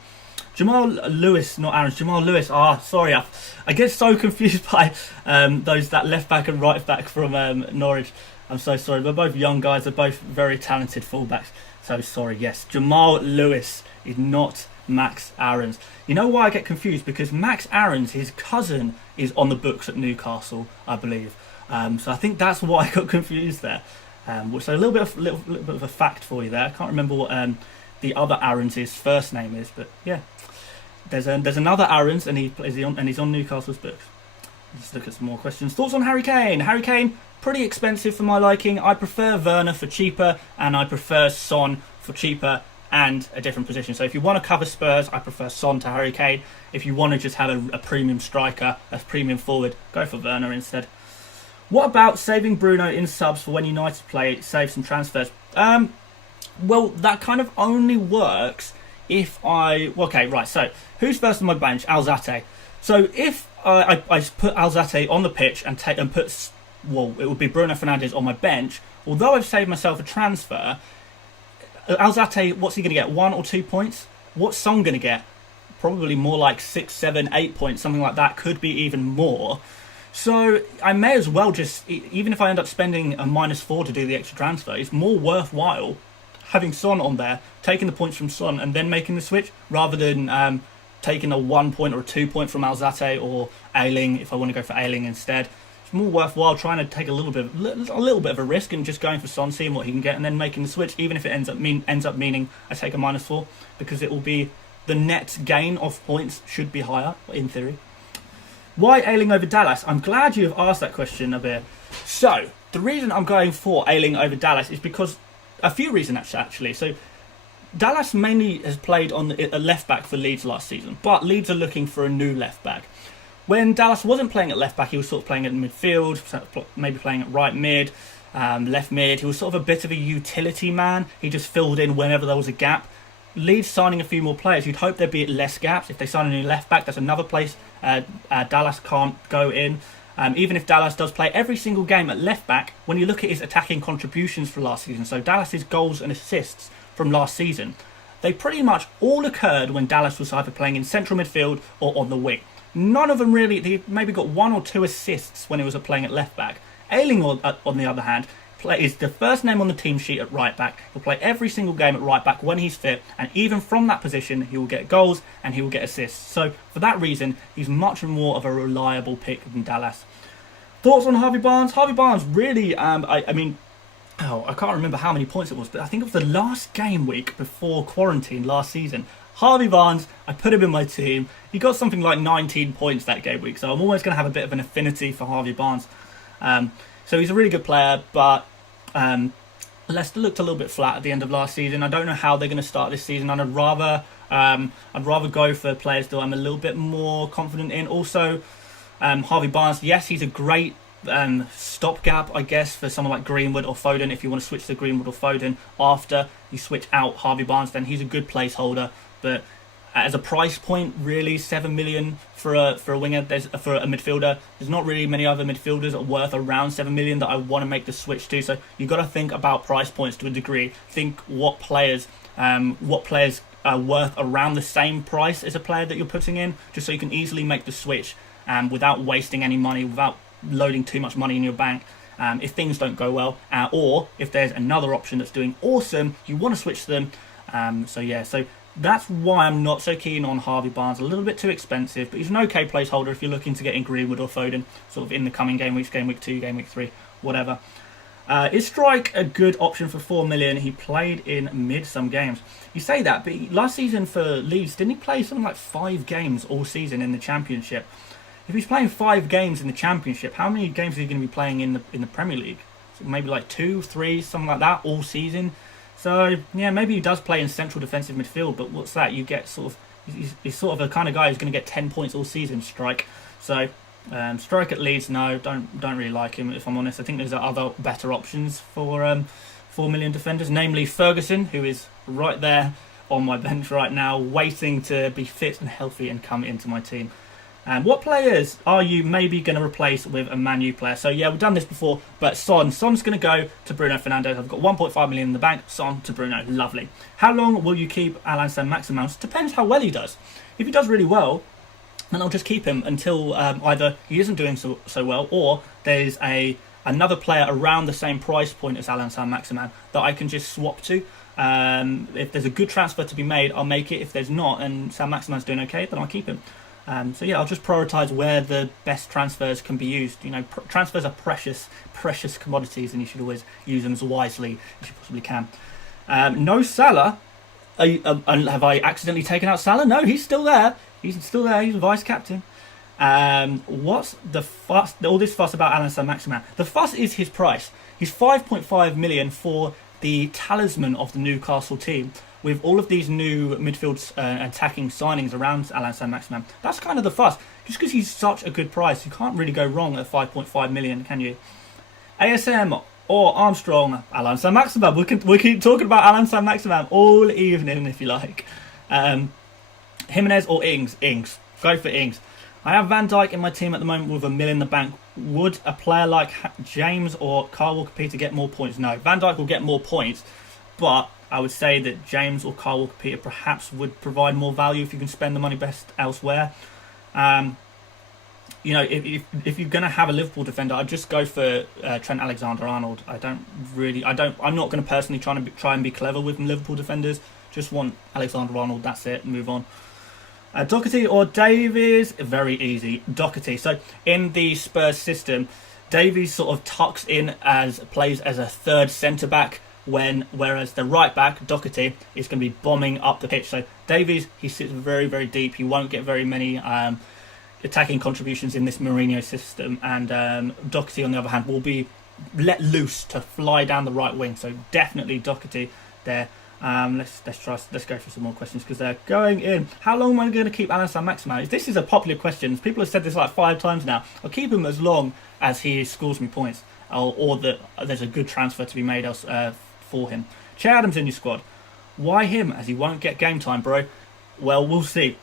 Jamal Lewis, not Aarons, Jamal Lewis. Sorry, I get so confused by that left back and right back from Norwich. I'm so sorry. They're both young guys. They're both very talented fullbacks. So sorry. Yes, Jamal Lewis is not Max Aarons. You know why I get confused? Because Max Aarons, his cousin, is on the books at Newcastle, I believe. So I think that's why I got confused there. So a little bit of a fact for you there. I can't remember what the other Aarons' first name is, but yeah. There's another Aarons, and he's on Newcastle's books. Let's look at some more questions. Thoughts on Harry Kane? Harry Kane, pretty expensive for my liking. I prefer Werner for cheaper, and I prefer Son for cheaper and a different position. So if you want to cover Spurs, I prefer Son to Harry Kane. If you want to just have a premium striker, a premium forward, go for Werner instead. What about saving Bruno in subs for when United play, save some transfers? Well, that kind of only works if so who's first on my bench? Alzate. So if I put Alzate on the pitch and it would be Bruno Fernandez on my bench. Although I've saved myself a transfer, Alzate, what's he going to get? 1 or 2 points? What's Son going to get? Probably more like 6, 7, 8 points, something like that. Could be even more. So I may as well just, even if I end up spending a -4 to do the extra transfer, it's more worthwhile having Son on there, taking the points from Son and then making the switch, rather than taking a 1 point or a 2 point from Alzate or Ayling, if I want to go for Ayling instead. It's more worthwhile trying to take a little bit of a risk and just going for Son, seeing what he can get, and then making the switch, even if it ends up meaning I take a -4, because it will be the net gain of points should be higher, in theory. Why Ayling over Dallas? I'm glad you have asked that question, Abir. So, the reason I'm going for Ayling over Dallas is because a few reasons, actually. So, Dallas mainly has played on a left back for Leeds last season, but Leeds are looking for a new left back. When Dallas wasn't playing at left back, he was sort of playing at midfield, maybe playing at right mid, left mid. He was sort of a bit of a utility man. He just filled in whenever there was a gap. Leeds signing a few more players, you'd hope there'd be less gaps. If they sign a new left back, that's another place Dallas can't go in. Even if Dallas does play every single game at left back, when you look at his attacking contributions for last season, so Dallas's goals and assists from last season, they pretty much all occurred when Dallas was either playing in central midfield or on the wing. None of them really, they maybe got 1 or 2 assists when he was playing at left back. Ayling, on the other hand, is the first name on the team sheet at right back. He'll play every single game at right back when he's fit, and even from that position he will get goals and he will get assists. So for that reason, he's much more of a reliable pick than Dallas. Thoughts on Harvey Barnes? Harvey Barnes really, I can't remember how many points it was, but I think it was the last game week before quarantine last season. Harvey Barnes, I put him in my team. He got something like 19 points that game week, so I'm always going to have a bit of an affinity for Harvey Barnes. So he's a really good player, but Leicester looked a little bit flat at the end of last season. I don't know how they're going to start this season, and I'd rather go for players that I'm a little bit more confident in. Also, Harvey Barnes, yes, he's a great stopgap, I guess, for someone like Greenwood or Foden. If you want to switch to Greenwood or Foden after you switch out Harvey Barnes, then he's a good placeholder. But as a price point, really, 7 million for a winger, for a midfielder. There's not really many other midfielders worth around 7 million that I want to make the switch to. So you've got to think about price points to a degree. Think what players are worth around the same price as a player that you're putting in, just so you can easily make the switch without wasting any money, without loading too much money in your bank. If things don't go well, or if there's another option that's doing awesome, you want to switch to them. So that's why I'm not so keen on Harvey Barnes. A little bit too expensive, but he's an okay placeholder if you're looking to get in Greenwood or Foden, sort of in the coming game weeks, game week 2, game week 3, whatever. Is Strike a good option for 4 million? He played in some games. You say that, but last season for Leeds, didn't he play something like 5 games all season in the Championship? If he's playing 5 games in the Championship, how many games is he going to be playing in the Premier League? So maybe like 2, 3, something like that all season. So yeah, maybe he does play in central defensive midfield, but what's that? You get sort of, he's sort of the kind of guy who's going to get 10 points all season. Strike. So Strike at Leeds, no, don't really like him, if I'm honest. I think there's other better options for 4 million defenders, namely Ferguson, who is right there on my bench right now, waiting to be fit and healthy and come into my team. And what players are you maybe going to replace with a Man U player? So yeah, we've done this before, but Son's going to go to Bruno Fernandez. I've got 1.5 million in the bank. Son to Bruno, lovely. How long will you keep Alain Saint-Maximin? Depends how well he does. If he does really well, then I'll just keep him until either he isn't doing so well, or there's another player around the same price point as Alain Saint-Maximin that I can just swap to. If there's a good transfer to be made, I'll make it. If there's not, and Saint-Maximin's doing okay, then I'll keep him. So yeah, I'll just prioritise where the best transfers can be used. You know, transfers are precious commodities, and you should always use them as wisely as you possibly can. No Salah. Have I accidentally taken out Salah? No, he's still there. He's still there. He's vice captain. What's the fuss? All this fuss about Alain Saint-Maximin. The fuss is his price. He's 5.5 million for the talisman of the Newcastle team, with all of these new midfield attacking signings around Alain Saint-Maximin. That's kind of the fuss. Just because he's such a good price, you can't really go wrong at 5.5 million, can you? ASM or Armstrong, Alain Saint-Maximin. We keep talking about Alain Saint-Maximin all evening, if you like. Jimenez or Ings? Ings. Go for Ings. I have Van Dijk in my team at the moment with $1 million in the bank. Would a player like James or Kyle Walker-Peters get more points? No. Van Dijk will get more points, but I would say that James or Kyle Walker-Peters perhaps would provide more value if you can spend the money best elsewhere. You know, if you're going to have a Liverpool defender, I'd just go for Trent Alexander-Arnold. I'm not going to personally try and be clever with Liverpool defenders. Just want Alexander-Arnold. That's it. Move on. Doherty or Davies? Very easy. Doherty. So in the Spurs system, Davies sort of tucks in plays as a third centre back, whereas the right back, Doherty, is going to be bombing up the pitch. So Davies, he sits very, very deep. He won't get very many attacking contributions in this Mourinho system, and Doherty, on the other hand, will be let loose to fly down the right wing. So definitely Doherty there. Let's go for some more questions because they're going in. How long am I going to keep Alain Saint-Maximin? This is a popular question. People have said this like 5 times now. I'll keep him as long as he scores me points, or that there's a good transfer to be made for him. Che Adams in your squad. Why him? As he won't get game time, bro. Well, we'll see.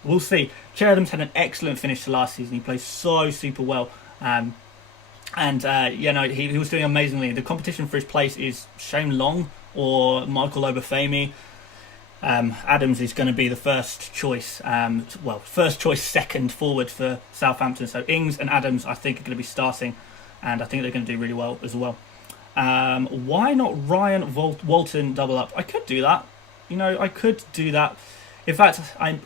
Che Adams had an excellent finish to last season. He plays so super well. He was doing amazingly. The competition for his place is Shane Long or Michael Obafemi. Adams is going to be the first choice, second forward for Southampton. So Ings and Adams, I think, are going to be starting, and I think they're going to do really well as well. Why not Ryan Walton double up? I could do that. I could do that. In fact,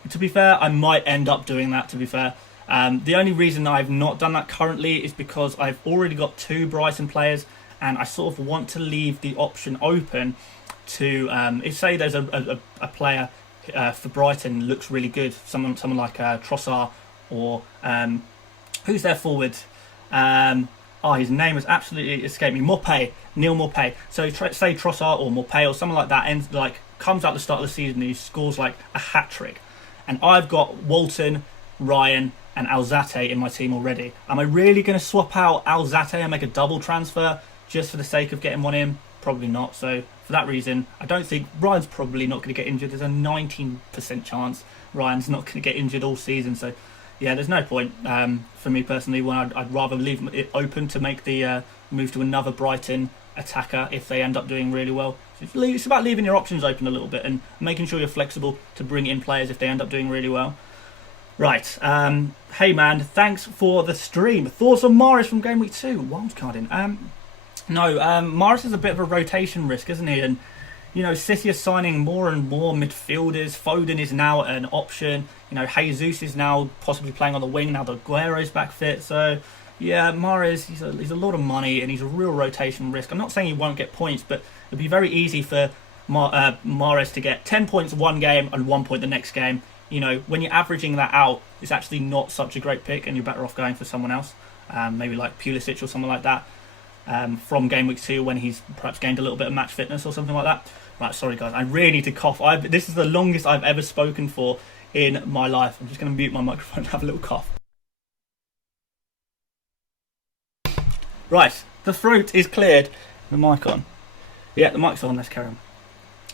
to be fair, I might end up doing that, to be fair. The only reason I've not done that currently is because I've already got 2 Brighton players, and I sort of want to leave the option open to, if say there's a player for Brighton looks really good, someone like Trossard or who's their forward? His name has absolutely escaped me. Neil Maupay. So say Trossard or Maupay or someone like that comes out the start of the season and he scores like a hat trick, and I've got Walton, Ryan, and Alzate in my team already. Am I really going to swap out Alzate and make a double transfer just for the sake of getting one in? Probably not. So for that reason, I don't think Ryan's probably not going to get injured. There's a 19% chance Ryan's not going to get injured all season. So yeah, there's no point for me personally. When I'd rather leave it open to make the move to another Brighton attacker if they end up doing really well. So it's about leaving your options open a little bit and making sure you're flexible to bring in players if they end up doing really well. Right, hey man, thanks for the stream. Thoughts on Mahrez from Game Week 2? Wildcarding. Mahrez is a bit of a rotation risk, isn't he? And, you know, City are signing more and more midfielders. Foden is now an option. You know, Jesus is now possibly playing on the wing now that Aguero's back fit. So, yeah, Mahrez, he's a lot of money and he's a real rotation risk. I'm not saying he won't get points, but it'd be very easy for Mahrez to get 10 points one game and 1 point the next game. You know, when you're averaging that out, it's actually not such a great pick and you're better off going for someone else. Maybe like Pulisic or someone like that. From Game Week 2 when he's perhaps gained a little bit of match fitness or something like that. Right, sorry guys, I really need to cough. This is the longest I've ever spoken for in my life. I'm just going to mute my microphone and have a little cough. Right, the throat is cleared. The mic on. Yeah, the mic's on, let's carry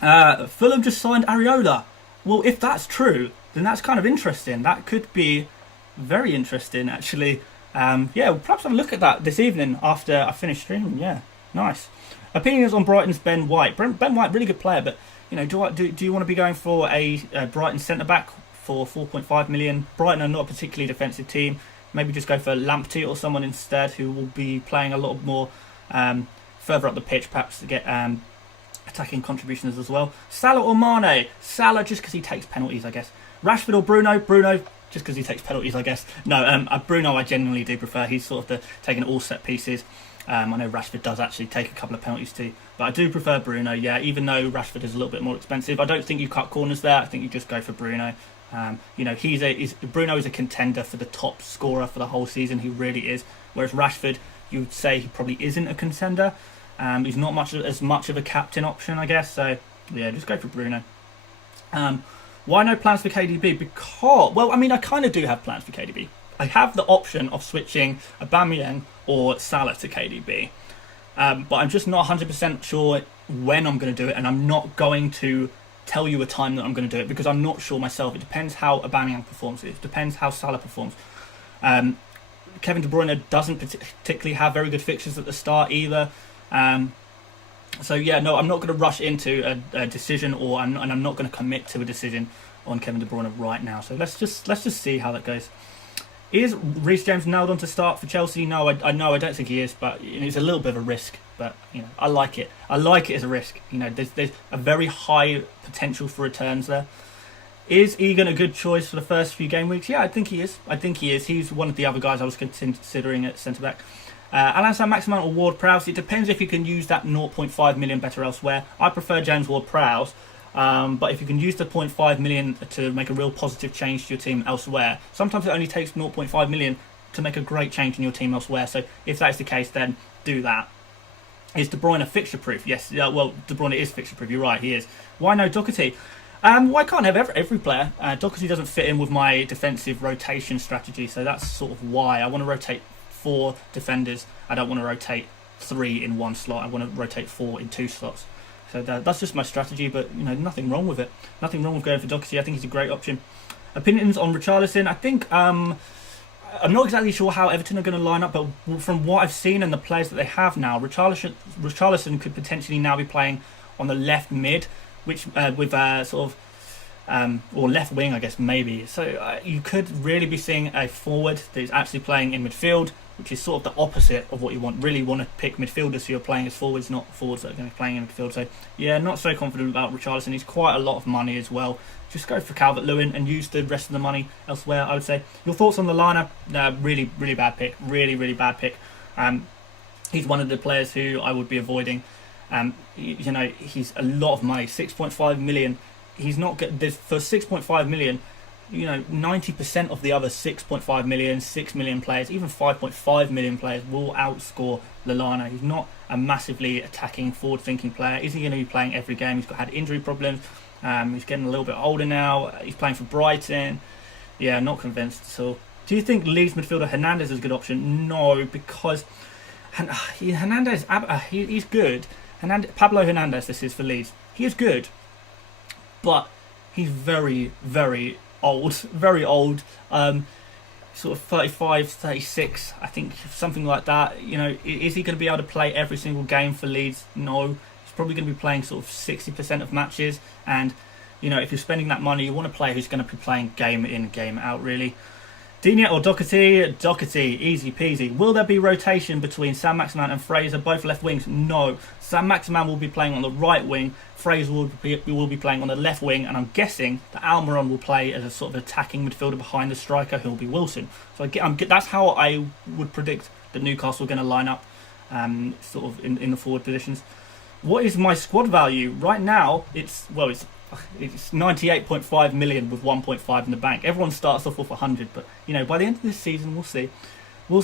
on. Fulham just signed Areola. Well, if that's true, then that's kind of interesting. That could be very interesting, actually. Yeah, we'll perhaps have a look at that this evening after I finish streaming. Yeah, nice. Opinions on Brighton's Ben White. Ben White, really good player, but you know, do you want to be going for a Brighton centre back for 4.5 million? Brighton are not a particularly defensive team. Maybe just go for Lamptey or someone instead who will be playing a lot more further up the pitch, perhaps to get attacking contributions as well. Salah or Mane? Salah just because he takes penalties, I guess. Rashford or Bruno? Bruno just because he takes penalties, I guess. No, Bruno I genuinely do prefer. He's sort of taking all set pieces. I know Rashford does actually take a couple of penalties too, but I do prefer Bruno, yeah, even though Rashford is a little bit more expensive. I don't think you cut corners there. I think you just go for Bruno. You know, Bruno is a contender for the top scorer for the whole season. He really is. Whereas Rashford, you would say he probably isn't a contender. He's not as much of a captain option, I guess. So, yeah, just go for Bruno. Why no plans for KDB? Because, well, I mean, I kind of do have plans for KDB. I have the option of switching Aubameyang or Salah to KDB. But I'm just not 100% sure when I'm going to do it. And I'm not going to tell you a time that I'm going to do it because I'm not sure myself. It depends how Aubameyang performs. It depends how Salah performs. Kevin De Bruyne doesn't particularly have very good fixtures at the start either. So yeah, no, I'm not going to rush into a decision, and I'm not going to commit to a decision on Kevin De Bruyne right now. So let's just see how that goes. Is Reece James nailed on to start for Chelsea? No, I don't think he is, but it's a little bit of a risk. But you know, I like it. I like it as a risk. You know, there's a very high potential for returns there. Is Egan a good choice for the first few game weeks? Yeah, I think he is. He's one of the other guys I was considering at centre back. Alan Saint-Maximin or Ward-Prowse? It depends if you can use that 0.5 million better elsewhere. I prefer James Ward-Prowse, but if you can use the 0.5 million to make a real positive change to your team elsewhere, sometimes it only takes 0.5 million to make a great change in your team elsewhere. So if that's the case, then do that. Is De Bruyne fixture-proof? Yes, well, De Bruyne is fixture-proof. You're right, he is. Why no Doherty? Well, I can't have every player. Doherty doesn't fit in with my defensive rotation strategy, so that's sort of why I want to rotate 4 defenders. I don't want to rotate 3 in one slot. I want to rotate 4 in 2 slots. So that's just my strategy, but you know, nothing wrong with it. Nothing wrong with going for Doherty. I think he's a great option. Opinions on Richarlison? I think I'm not exactly sure how Everton are going to line up, but from what I've seen and the players that they have now, Richarlison could potentially now be playing on the left mid, which with sort of or left wing, I guess, maybe. So you could really be seeing a forward that is actually playing in midfield, which is sort of the opposite of what you want. Really want to pick midfielders who are playing as forwards, not forwards that are going to be playing in midfield. So yeah, not so confident about Richarlison. He's quite a lot of money as well. Just go for Calvert-Lewin and use the rest of the money elsewhere, I would say. Your thoughts on the lineup? Really, really bad pick. Really, really bad pick. He's one of the players who I would be avoiding. You know, he's a lot of money, 6.5 million. He's not good for 6.5 million. You know, 90% of the other 6.5 million, 6 million players, even 5.5 million players will outscore Lallana. He's not a massively attacking, forward-thinking player. Is he going to be playing every game? He's had injury problems. He's getting a little bit older now. He's playing for Brighton. Yeah, not convinced at all. Do you think Leeds midfielder Hernandez is a good option? No, because Hernandez, he's good. Pablo Hernandez, this is for Leeds. He is good, but he's very, very old. Very old. Sort of 35, 36, I think, something like that. You know, is he going to be able to play every single game for Leeds? No. He's probably going to be playing sort of 60% of matches. And, you know, if you're spending that money, you want a player who's going to be playing game in, game out, really. Digne or Doherty? Doherty, easy peasy. Will there be rotation between Saint-Maximin and Fraser, both left wings? No. Saint-Maximin will be playing on the right wing, Fraser will be playing on the left wing, and I'm guessing that Almiron will play as a sort of attacking midfielder behind the striker, who will be Wilson. So that's how I would predict that Newcastle are going to line up, sort of in the forward positions. What is my squad value? Right now, it's 98.5 million with 1.5 in the bank. Everyone starts off with 100, but you know, by the end of this season, we'll see. We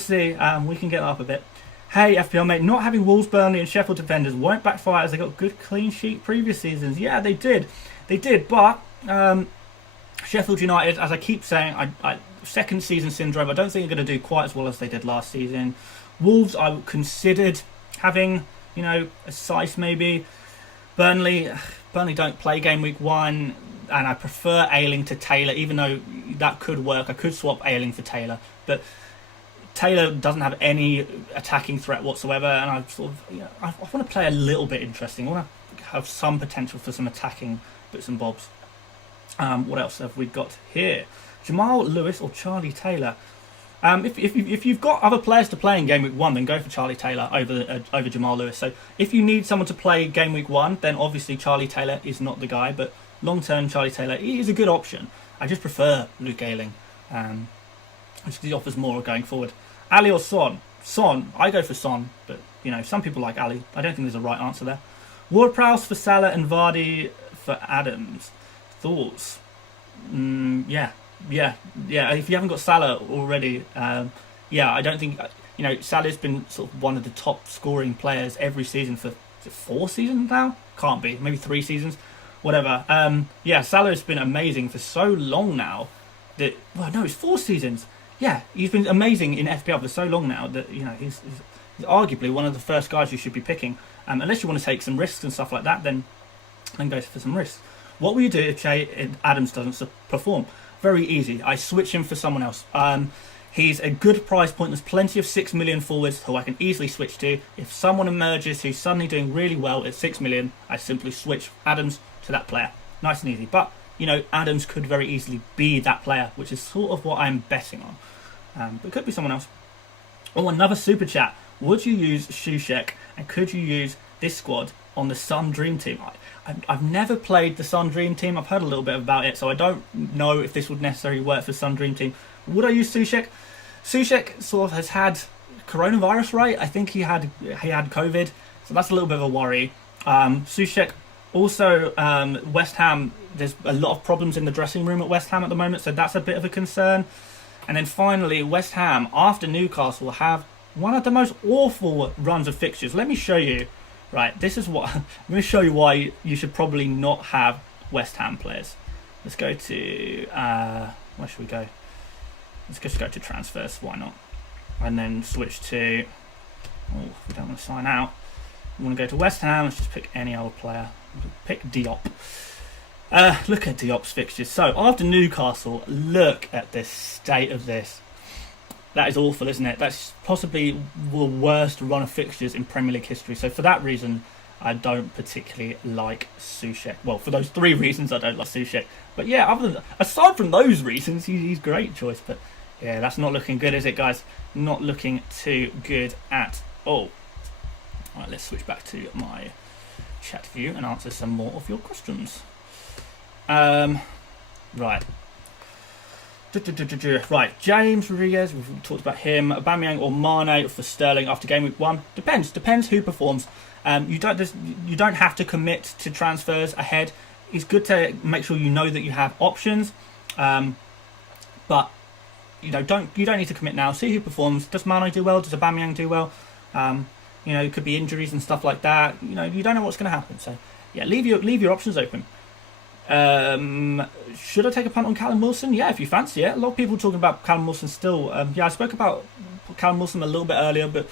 can get up a bit. Hey, FPL mate, not having Wolves, Burnley, and Sheffield defenders won't backfire as they got good clean sheet previous seasons. Yeah, they did, but Sheffield United, as I keep saying, second season syndrome. I don't think they're going to do quite as well as they did last season. Wolves, I considered having, you know, a Sice maybe. Burnley don't play game week 1, and I prefer Ayling to Taylor, even though that could work. I could swap Ayling for Taylor, but Taylor doesn't have any attacking threat whatsoever, and I sort of, you know, I want to play a little bit interesting. I want to have some potential for some attacking bits and bobs. What else have we got here? Jamal Lewis or Charlie Taylor? If you've got other players to play in Game Week 1, then go for Charlie Taylor over Jamal Lewis. So if you need someone to play Game Week 1, then obviously Charlie Taylor is not the guy, but long-term Charlie Taylor is a good option. I just prefer Luke Ayling, which he offers more going forward. Ali or Son? Son, I go for Son, but you know, some people like Ali. I don't think there's a right answer there. Ward-Prowse for Salah and Vardy for Adams. Thoughts? Yeah. If you haven't got Salah already, I don't think, you know, Salah's been sort of one of the top scoring players every season for 4 seasons now. Can't be, maybe 3 seasons, whatever. Salah's been amazing for so long now that, well, no, it's 4 seasons. Yeah, he's been amazing in FPL for so long now that, you know, he's arguably one of the first guys you should be picking. Unless you want to take some risks and stuff like that, then go for some risks. What will you do if Adams doesn't perform? Very easy. I switch him for someone else. He's a good price point. There's plenty of 6 million forwards who I can easily switch to. If someone emerges who's suddenly doing really well at 6 million, I simply switch Adams to that player. Nice and easy. But, you know, Adams could very easily be that player, which is sort of what I'm betting on. But it could be someone else. Oh, another super chat. Would you use Soucek, and could you use this squad on the Sun Dream Team? I've never played the Sun Dream Team. I've heard a little bit about it, so I don't know if this would necessarily work for Sun Dream Team. Would I use Soucek? Soucek sort of has had coronavirus, right? I think he had COVID, so that's a little bit of a worry. Soucek also, West Ham, there's a lot of problems in the dressing room at West Ham at the moment, so that's a bit of a concern. And then finally, West Ham, after Newcastle, have one of the most awful runs of fixtures. Let me show you. Right, this is what I'm going to show you why you should probably not have West Ham players. Let's go to where should we go? Let's just go to transfers. Why not? And then switch to. Oh, we don't want to sign out. We want to go to West Ham. Let's just pick any old player. Pick Diop. Look at Diop's fixtures. So after Newcastle, look at the state of this. That is awful, isn't it? That's possibly the worst run of fixtures in Premier League history. So for that reason, I don't particularly like Soucek. Well, for those 3 reasons, I don't like Soucek. But yeah, aside from those reasons, he's a great choice. But yeah, that's not looking good, is it, guys? Not looking too good at all. All right, let's switch back to my chat view and answer some more of your questions. Right. Right, James Rodriguez, we've talked about him. Aubameyang or Mane for Sterling after game week 1. Depends who performs. You don't have to commit to transfers ahead. It's good to make sure you know that you have options, but you don't need to commit now. See who performs. Does Mane do well? Does Aubameyang do well? It could be injuries and stuff like that. You don't know what's going to happen. So yeah, leave your options open. Should I take a punt on Calum Wilson? Yeah, if you fancy it. A lot of people talking about Calum Wilson still. Yeah, I spoke about Calum Wilson a little bit earlier, but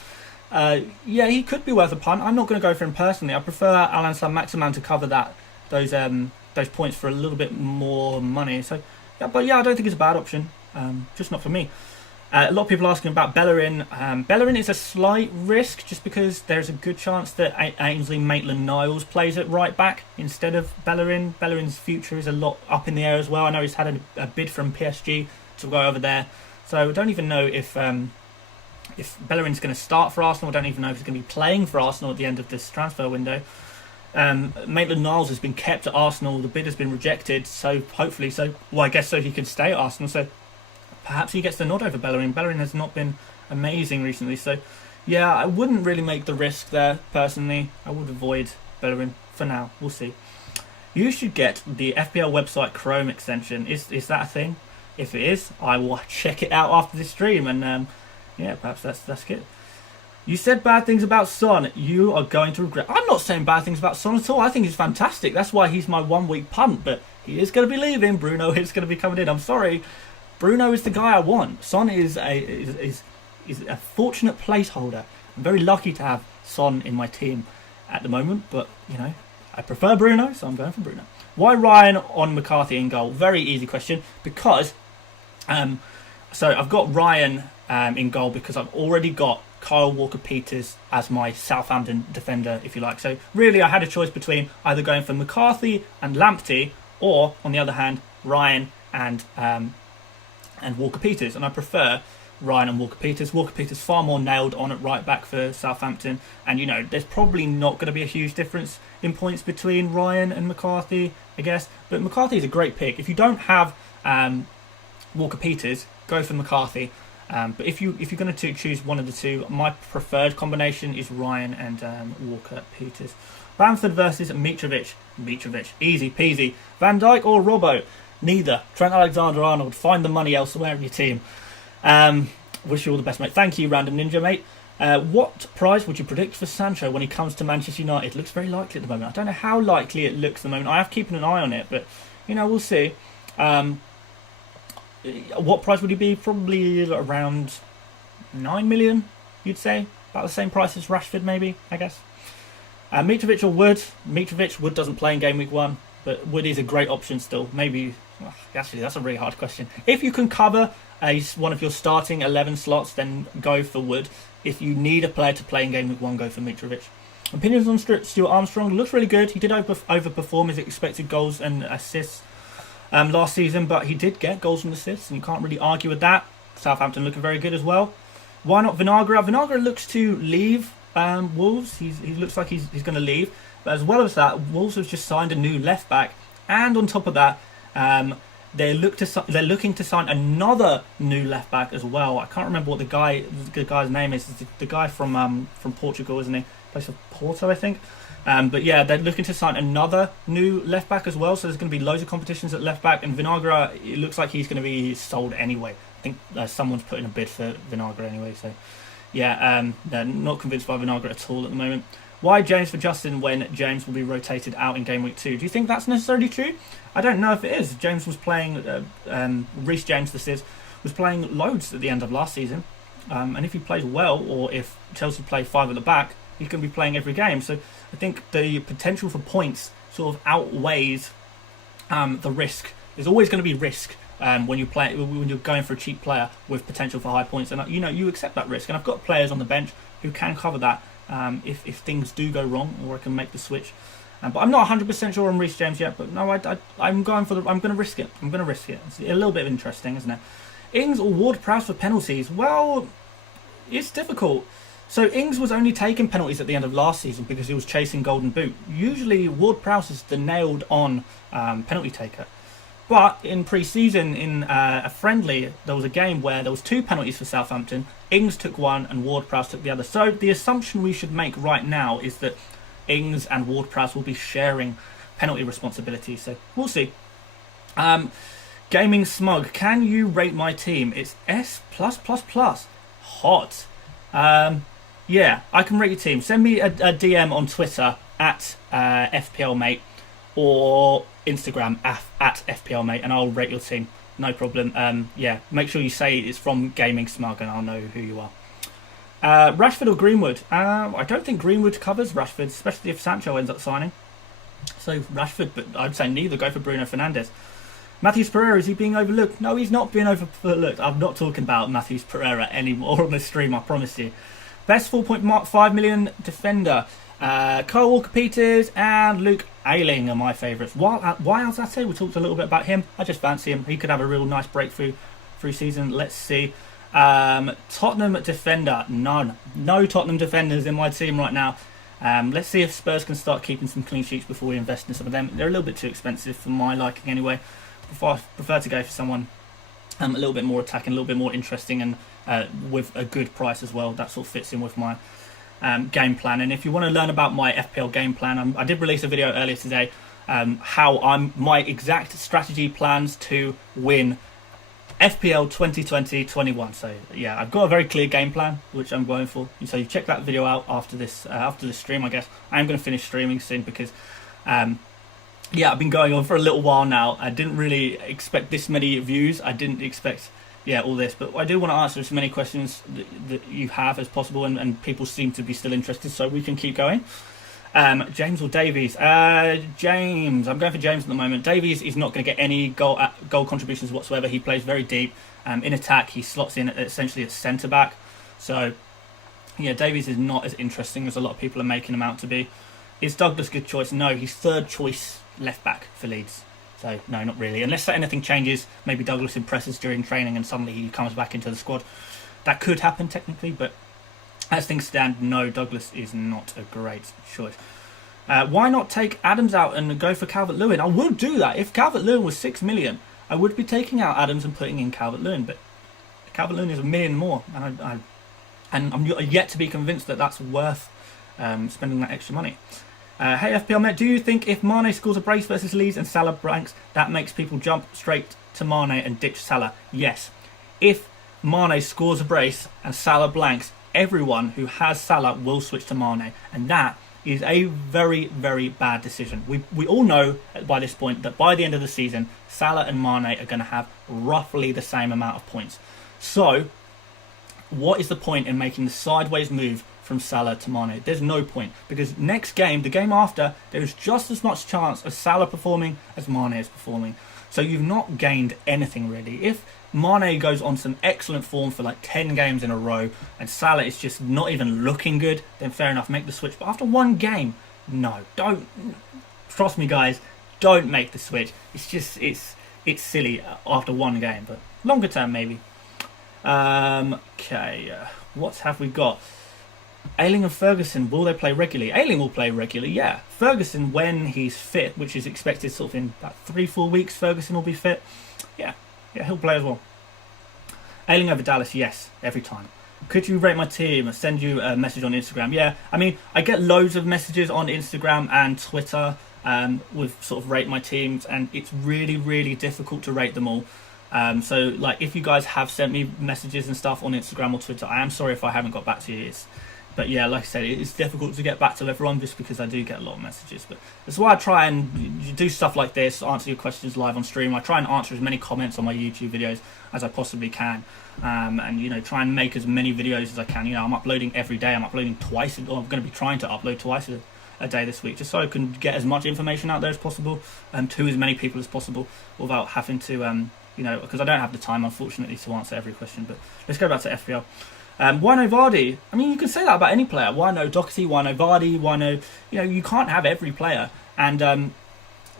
yeah, he could be worth a punt. I'm not going to go for him personally. I prefer Alan Saint-Maximin to cover those points for a little bit more money. So, yeah, but yeah, I don't think it's a bad option. Just not for me. A lot of people asking about Bellerin. Bellerin is a slight risk just because there's a good chance that Ainsley Maitland-Niles plays at right back instead of Bellerin. Bellerin's future is a lot up in the air as well. I know he's had a bid from PSG to go over there. So I don't even know if Bellerin's going to start for Arsenal. I don't even know if he's going to be playing for Arsenal at the end of this transfer window. Maitland-Niles has been kept at Arsenal. The bid has been rejected. So hopefully, I guess so he can stay at Arsenal. So perhaps he gets the nod over Bellerin. Bellerin has not been amazing recently. So, yeah, I wouldn't really make the risk there, personally. I would avoid Bellerin for now. We'll see. You should get the FPL website Chrome extension. Is that a thing? If it is, I will check it out after this stream. And, yeah, perhaps that's good. You said bad things about Son. You are going to regret. I'm not saying bad things about Son at all. I think he's fantastic. That's why he's my 1 week punt. But he is going to be leaving. Bruno is going to be coming in. I'm sorry. Bruno is the guy I want. Son is a fortunate placeholder. I'm very lucky to have Son in my team at the moment, but you know, I prefer Bruno, so I'm going for Bruno. Why Ryan on McCarthy in goal? Very easy question, because so I've got Ryan in goal because I've already got Kyle Walker-Peters as my Southampton defender, if you like. So really, I had a choice between either going for McCarthy and Lamptey, or on the other hand, Ryan and Walker-Peters, and I prefer Ryan and Walker-Peters. Walker-Peters far more nailed on at right back for Southampton, and you know, there's probably not going to be a huge difference in points between Ryan and McCarthy, I guess, but McCarthy is a great pick. If you don't have Walker-Peters, go for McCarthy, but if you're going to choose one of the two, my preferred combination is Ryan and Walker-Peters. Bamford versus Mitrovic, easy peasy. Van Dijk or Robbo? Neither. Trent Alexander-Arnold. Find the money elsewhere in your team. Wish you all the best, mate. Thank you, Random Ninja, mate. What price would you predict for Sancho when he comes to Manchester United? Looks very likely at the moment. I don't know how likely it looks at the moment. I have keeping an eye on it, but you know, we'll see. What price would he be? Probably around 9 million, you'd say. About the same price as Rashford, maybe, I guess. Mitrovic or Wood? Mitrovic. Wood doesn't play in Game Week 1, but Wood is a great option still. Maybe. Actually, that's a really hard question. If you can cover one of your starting 11 slots, then go for Wood. If you need a player to play in Game Week 1, go for Mitrovic. Opinions on Stuart Armstrong? Looks really good. He did overperform his expected goals and assists last season, but he did get goals and assists, and you can't really argue with that. Southampton looking very good as well. Why not Vinagre? Vinagre looks to leave Wolves. He looks like he's going to leave. But as well as that, Wolves have just signed a new left back, and on top of that, they're looking to sign another new left back as well. I can't remember what the guy's name is. It's the guy from Portugal, isn't he? Plays for Porto, I think. But yeah, they're looking to sign another new left back as well. So there's going to be loads of competitions at left back, and Vinagre, it looks like he's going to be sold anyway. I think someone's putting a bid for Vinagre anyway. So yeah, they're not convinced by Vinagre at all at the moment. Why James for Justin when James will be rotated out in Game Week 2? Do you think that's necessarily true? I don't know if it is. James was playing, Reece James was playing loads at the end of last season. And if he plays well, or if Chelsea play 5 at the back, he's going to be playing every game. So I think the potential for points sort of outweighs the risk. There's always going to be risk when you're going for a cheap player with potential for high points. And you accept that risk. And I've got players on the bench who can cover that. If things do go wrong, or I can make the switch, but I'm not 100% sure on Reece James yet. But no, I'm going to risk it. It's a little bit interesting, isn't it? Ings or Ward-Prowse for penalties? Well, it's difficult. So Ings was only taking penalties at the end of last season because he was chasing Golden Boot. Usually Ward-Prowse is the nailed-on penalty taker. But in pre-season, in a friendly, there was a game where there was 2 penalties for Southampton. Ings took one and Ward-Prowse took the other. So the assumption we should make right now is that Ings and Ward-Prowse will be sharing penalty responsibility. So we'll see. Gaming Smug, can you rate my team? It's S+++. Hot. Yeah, I can rate your team. Send me a DM on Twitter at FPL mate. or Instagram at FPL mate, and I'll rate your team. No problem. Yeah, make sure you say it's from Gaming Smug, and I'll know who you are. Rashford or Greenwood? I don't think Greenwood covers Rashford, especially if Sancho ends up signing. So Rashford, but I'd say neither. Go for Bruno Fernandez. Matheus Pereira, is he being overlooked? No, he's not being overlooked. I'm not talking about Matheus Pereira anymore on the stream, I promise you. Best 4.5 million defender. Kyle Walker-Peters and Luke Ayling are my favourites. Why Alzate? We talked a little bit about him. I just fancy him. He could have a real nice breakthrough season. Let's see. Tottenham defender. None. No Tottenham defenders in my team right now. Let's see if Spurs can start keeping some clean sheets before we invest in some of them. They're a little bit too expensive for my liking anyway. I prefer to go for someone a little bit more attacking, a little bit more interesting, and with a good price as well. That sort of fits in with my game plan. And if you want to learn about my FPL game plan, I did release a video earlier today how my exact strategy plans to win FPL 2020-21. So yeah, I've got a very clear game plan which I'm going for. So you check that video out after this stream. I guess I am going to finish streaming soon because yeah, I've been going on for a little while now. I didn't really expect this many views. I didn't expect all this, but I do want to answer as many questions that you have as possible, and people seem to be still interested, so we can keep going. James or Davies? James. I'm going for James at the moment. Davies is not going to get any goal contributions whatsoever. He plays very deep. In attack, he slots in essentially at centre-back. So, yeah, Davies is not as interesting as a lot of people are making him out to be. Is Douglas a good choice? No, he's third choice left-back for Leeds. So, no, not really. Unless anything changes, maybe Douglas impresses during training and suddenly he comes back into the squad. That could happen technically, but as things stand, no, Douglas is not a great choice. Why not take Adams out and go for Calvert-Lewin? I would do that. If Calvert-Lewin was 6 million, I would be taking out Adams and putting in Calvert-Lewin, but Calvert-Lewin is 1 million more, and I'm yet to be convinced that that's worth spending that extra money. Hey FPL mate, do you think if Mane scores a brace versus Leeds and Salah blanks, that makes people jump straight to Mane and ditch Salah? Yes. If Mane scores a brace and Salah blanks, everyone who has Salah will switch to Mane, and that is a very, very bad decision. We all know by this point that by the end of the season, Salah and Mane are going to have roughly the same amount of points. So, what is the point in making the sideways move from Salah to Mane? There's no point, because next game, the game after, there is just as much chance of Salah performing as Mane is performing. So you've not gained anything really. If Mane goes on some excellent form for like 10 games in a row and Salah is just not even looking good, then fair enough, make the switch. But after one game, no, don't. Trust me guys, don't make the switch. It's just, it's silly after one game, but longer term maybe. Okay, what have we got? Ayling and Ferguson, will they play regularly? Ayling will play regularly, yeah. Ferguson, when he's fit, which is expected sort of in about 3-4 weeks, Ferguson will be fit. Yeah, he'll play as well. Ayling over Dallas, yes, every time. Could you rate my team? Send you a message on Instagram. Yeah, I mean, I get loads of messages on Instagram and Twitter with sort of rate my teams, and it's really, really difficult to rate them all. So, like, if you guys have sent me messages and stuff on Instagram or Twitter, I am sorry if I haven't got back to you. But yeah, like I said, it's difficult to get back to everyone just because I do get a lot of messages. But that's why I try and do stuff like this, answer your questions live on stream. I try and answer as many comments on my YouTube videos as I possibly can. And, you know, try and make as many videos as I can. You know, I'm uploading every day. I'm uploading twice, or I'm going to be trying to upload twice a day this week, just so I can get as much information out there as possible to as many people as possible without having to, you know, because I don't have the time, unfortunately, to answer every question. But let's go back to FPL. Why no Vardy? I mean, you can say that about any player. Why no Doherty? Why no Vardy? Why no... You know, you can't have every player. And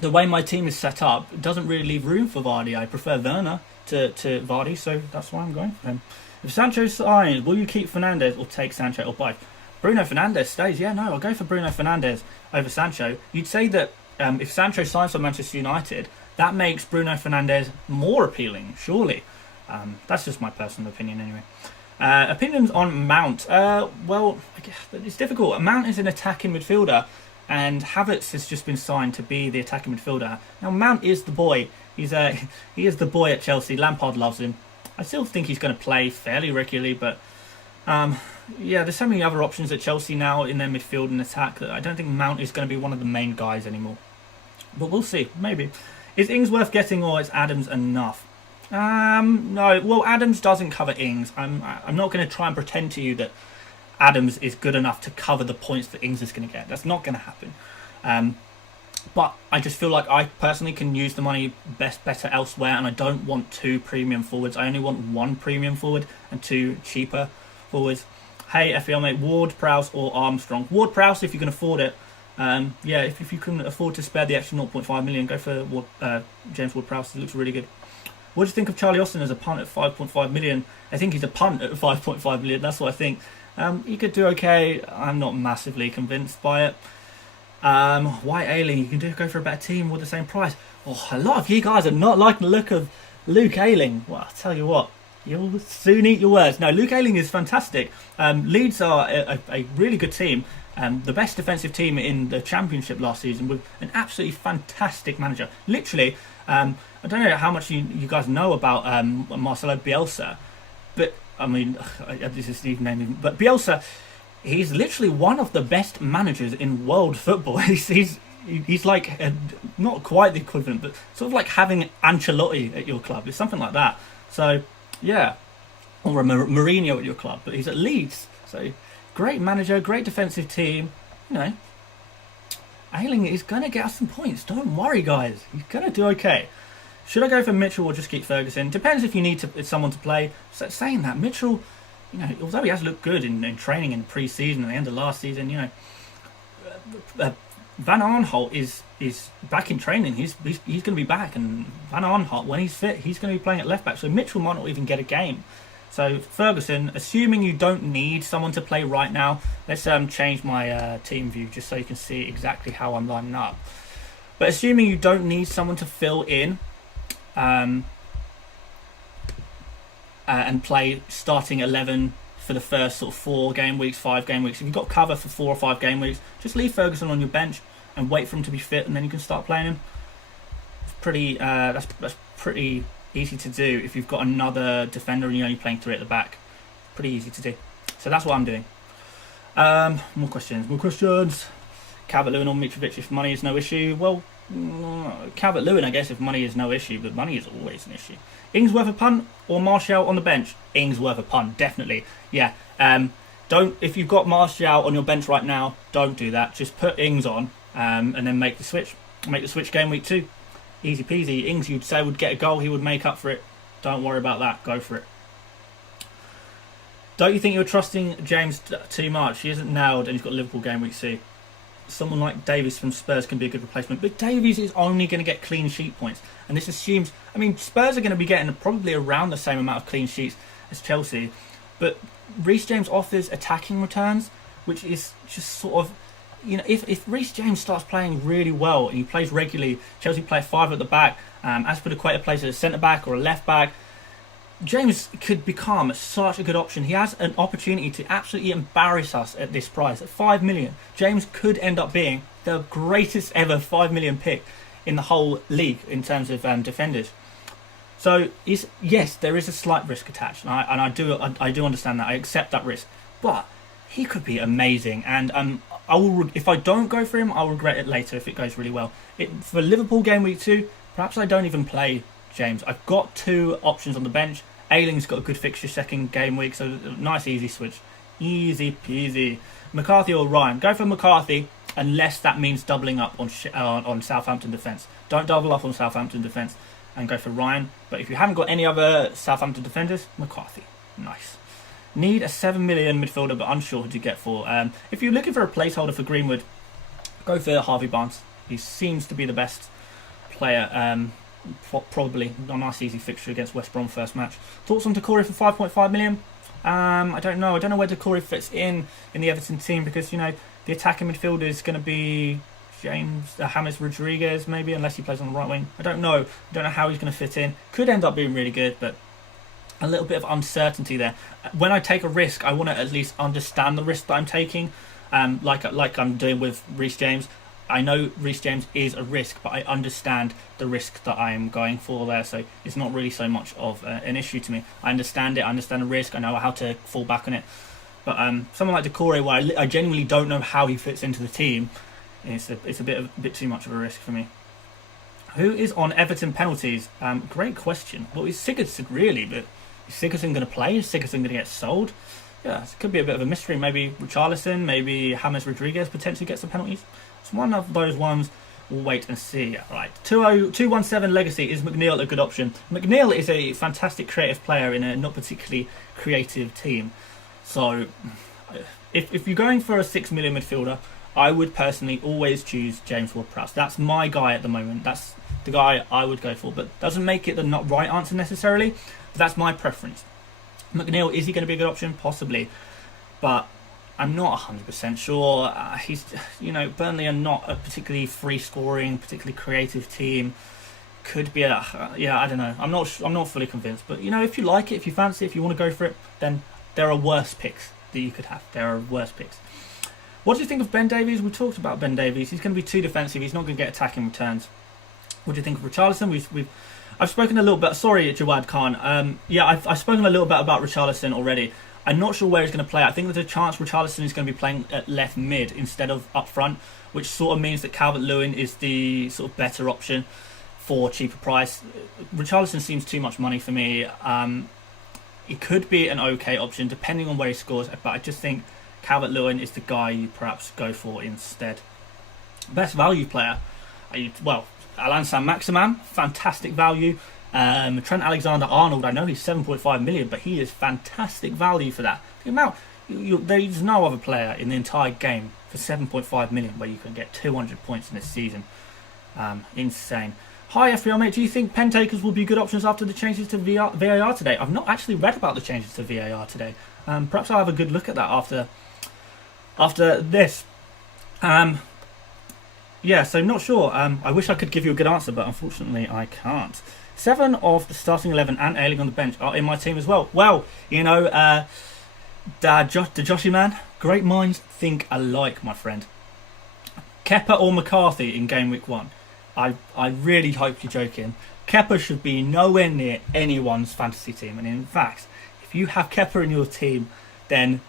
the way my team is set up, it doesn't really leave room for Vardy. I prefer Werner to Vardy, so that's why I'm going for him. If Sancho signs, will you keep Fernandez or take Sancho or both? Bruno Fernandez stays. Yeah, no, I'll go for Bruno Fernandez over Sancho. You'd say that if Sancho signs for Manchester United, that makes Bruno Fernandez more appealing, surely. That's just my personal opinion anyway. Opinions on Mount. Well, I guess it's difficult. Mount is an attacking midfielder, and Havertz has just been signed to be the attacking midfielder. Now, Mount is the boy. He is the boy at Chelsea. Lampard loves him. I still think he's going to play fairly regularly, but yeah, there's so many other options at Chelsea now in their midfield and attack that I don't think Mount is going to be one of the main guys anymore. But we'll see. Maybe. Is Ings worth getting, or is Adams enough? No. Well, Adams doesn't cover Ings. I'm not going to try and pretend to you that Adams is good enough to cover the points that Ings is going to get. That's not going to happen. But I just feel like I personally can use the money better elsewhere, and I don't want 2 premium forwards. I only want 1 premium forward and 2 cheaper forwards. Hey, FPL mate, Ward-Prowse or Armstrong? Ward-Prowse if you can afford it. Yeah, if you can afford to spare the extra 0.5 million, go for James Ward-Prowse. He looks really good. What do you think of Charlie Austin as a punt at 5.5 million? I think he's a punt at 5.5 million. That's what I think. He could do okay. I'm not massively convinced by it. White Ayling, you can go for a better team with the same price. Oh, a lot of you guys are not liking the look of Luke Ayling. Well, I'll tell you what, you'll soon eat your words. No, Luke Ayling is fantastic. Leeds are a really good team. The best defensive team in the Championship last season, with an absolutely fantastic manager. Literally, I don't know how much you guys know about Marcelo Bielsa, but I mean, this is Steve naming, but Bielsa, he's literally one of the best managers in world football. He's like not quite the equivalent, but sort of like having Ancelotti at your club. It's something like that. So yeah, or a Mourinho at your club, but he's at Leeds. So great manager, great defensive team. You know, Ayling is going to get us some points. Don't worry, guys. He's going to do okay. Should I go for Mitchell or just keep Ferguson? Depends if you need someone to play. So saying that, Mitchell, you know, although he has looked good in training in pre-season and the end of last season, you know, Van Aanholt is back in training. He's going to be back, and Van Aanholt, when he's fit, he's going to be playing at left back. So Mitchell might not even get a game. So Ferguson, assuming you don't need someone to play right now, let's change my team view just so you can see exactly how I'm lining up. But assuming you don't need someone to fill in and play starting 11 for the first sort of 4 game weeks, 5 game weeks. If you've got cover for 4 or 5 game weeks, just leave Ferguson on your bench and wait for him to be fit, and then you can start playing him. It's pretty. That's pretty easy to do if you've got another defender and you're only playing 3 at the back. Pretty easy to do. So that's what I'm doing. More questions. Calvert-Lewin or Mitrovic if money is no issue. Well, Calvert-Lewin, I guess, if money is no issue, but money is always an issue. Ings worth a punt or Martial on the bench? Ings worth a punt, definitely. Yeah. Don't, if you've got Martial on your bench right now, don't do that. Just put Ings on and then make the switch. Make the switch game week 2. Easy peasy. Ings, you'd say, would get a goal. He would make up for it. Don't worry about that. Go for it. Don't you think you're trusting James too much? He isn't nailed and he's got Liverpool game week 2. Someone like Davies from Spurs can be a good replacement, but Davies is only going to get clean sheet points, and this assumes, I mean, Spurs are going to be getting probably around the same amount of clean sheets as Chelsea, but Reece James offers attacking returns, which is just sort of, you know, if Reece James starts playing really well and he plays regularly, Chelsea play 5 at the back, Azpilicueta plays as a centre back or a left back, James could become such a good option. He has an opportunity to absolutely embarrass us at this price. At 5 million, James could end up being the greatest ever 5 million pick in the whole league in terms of defenders. So, yes, there is a slight risk attached, and I do understand that. I accept that risk. But he could be amazing, and I will. If I don't go for him, I'll regret it later if it goes really well. For Liverpool game week 2, perhaps I don't even play James. I've got 2 options on the bench. Ayling's got a good fixture second game week, so nice easy switch. Easy peasy. McCarthy or Ryan? Go for McCarthy, unless that means doubling up on Southampton defence. Don't double up on Southampton defence and go for Ryan. But if you haven't got any other Southampton defenders, McCarthy. Nice. Need a 7 million midfielder, but unsure who to get for. If you're looking for a placeholder for Greenwood, go for Harvey Barnes. He seems to be the best player. Probably a nice easy fixture against West Brom first match. Thoughts on Decore for 5.5 million? I don't know. I don't know where Decore fits in the Everton team, because, you know, the attacking midfielder is going to be James James Rodriguez maybe, unless he plays on the right wing. I don't know. I don't know how he's going to fit in. Could end up being really good, but a little bit of uncertainty there. When I take a risk, I want to at least understand the risk that I'm taking, like I'm doing with Reece James. I know Reece James is a risk, but I understand the risk that I'm going for there, so it's not really so much of an issue to me. I understand it, I understand the risk, I know how to fall back on it. But someone like Decore, where I genuinely don't know how he fits into the team, it's a bit too much of a risk for me. Who is on Everton penalties? Great question. Well, it's Sigurdsson really, but is Sigurdsson going to play? Is Sigurdsson going to get sold? Yeah, it could be a bit of a mystery. Maybe Richarlison, maybe James Rodriguez potentially gets some penalties. It's one of those ones. We'll wait and see. Right, 217 Legacy. Is McNeil a good option? McNeil is a fantastic creative player in a not particularly creative team. So, if you're going for a 6 million midfielder, I would personally always choose James Ward-Prowse. That's my guy at the moment. That's the guy I would go for. But doesn't make it the not right answer necessarily. But that's my preference. McNeil, is he going to be a good option? Possibly. But I'm not 100% sure. Burnley are not a particularly free-scoring, particularly creative team. Could be I don't know. I'm not fully convinced. But if you like it, if you fancy it, if you want to go for it, then there are worse picks that you could have. There are worse picks. What do you think of Ben Davies? We talked about Ben Davies. He's going to be too defensive. He's not going to get attacking returns. What do you think of Richarlison? I've spoken a little bit. Sorry, Jawad Khan. I've spoken a little bit about Richarlison already. I'm not sure where he's going to play. I think there's a chance Richarlison is going to be playing at left mid instead of up front, which sort of means that Calvert-Lewin is the sort of better option for cheaper price. Richarlison seems too much money for me. It could be an okay option depending on where he scores, but I just think Calvert-Lewin is the guy you perhaps go for instead. Best value player, Alan Saint-Maximin, fantastic value. Trent Alexander-Arnold, I know he's 7.5 million, but he is fantastic value for that. The amount, there's no other player in the entire game for 7.5 million where you can get 200 points in this season. Insane. Hi FPL mate, do you think pen takers will be good options after the changes to VAR today? I've not actually read about the changes to VAR today. Perhaps I'll have a good look at that after this. So not sure. I wish I could give you a good answer, but unfortunately I can't. 7 of the starting 11 and Ailing on the bench are in my team as well. Well, the Joshy man, great minds think alike, my friend. Kepa or McCarthy in Gameweek 1? I really hope you're joking. Kepa should be nowhere near anyone's fantasy team. And in fact, if you have Kepa in your team, then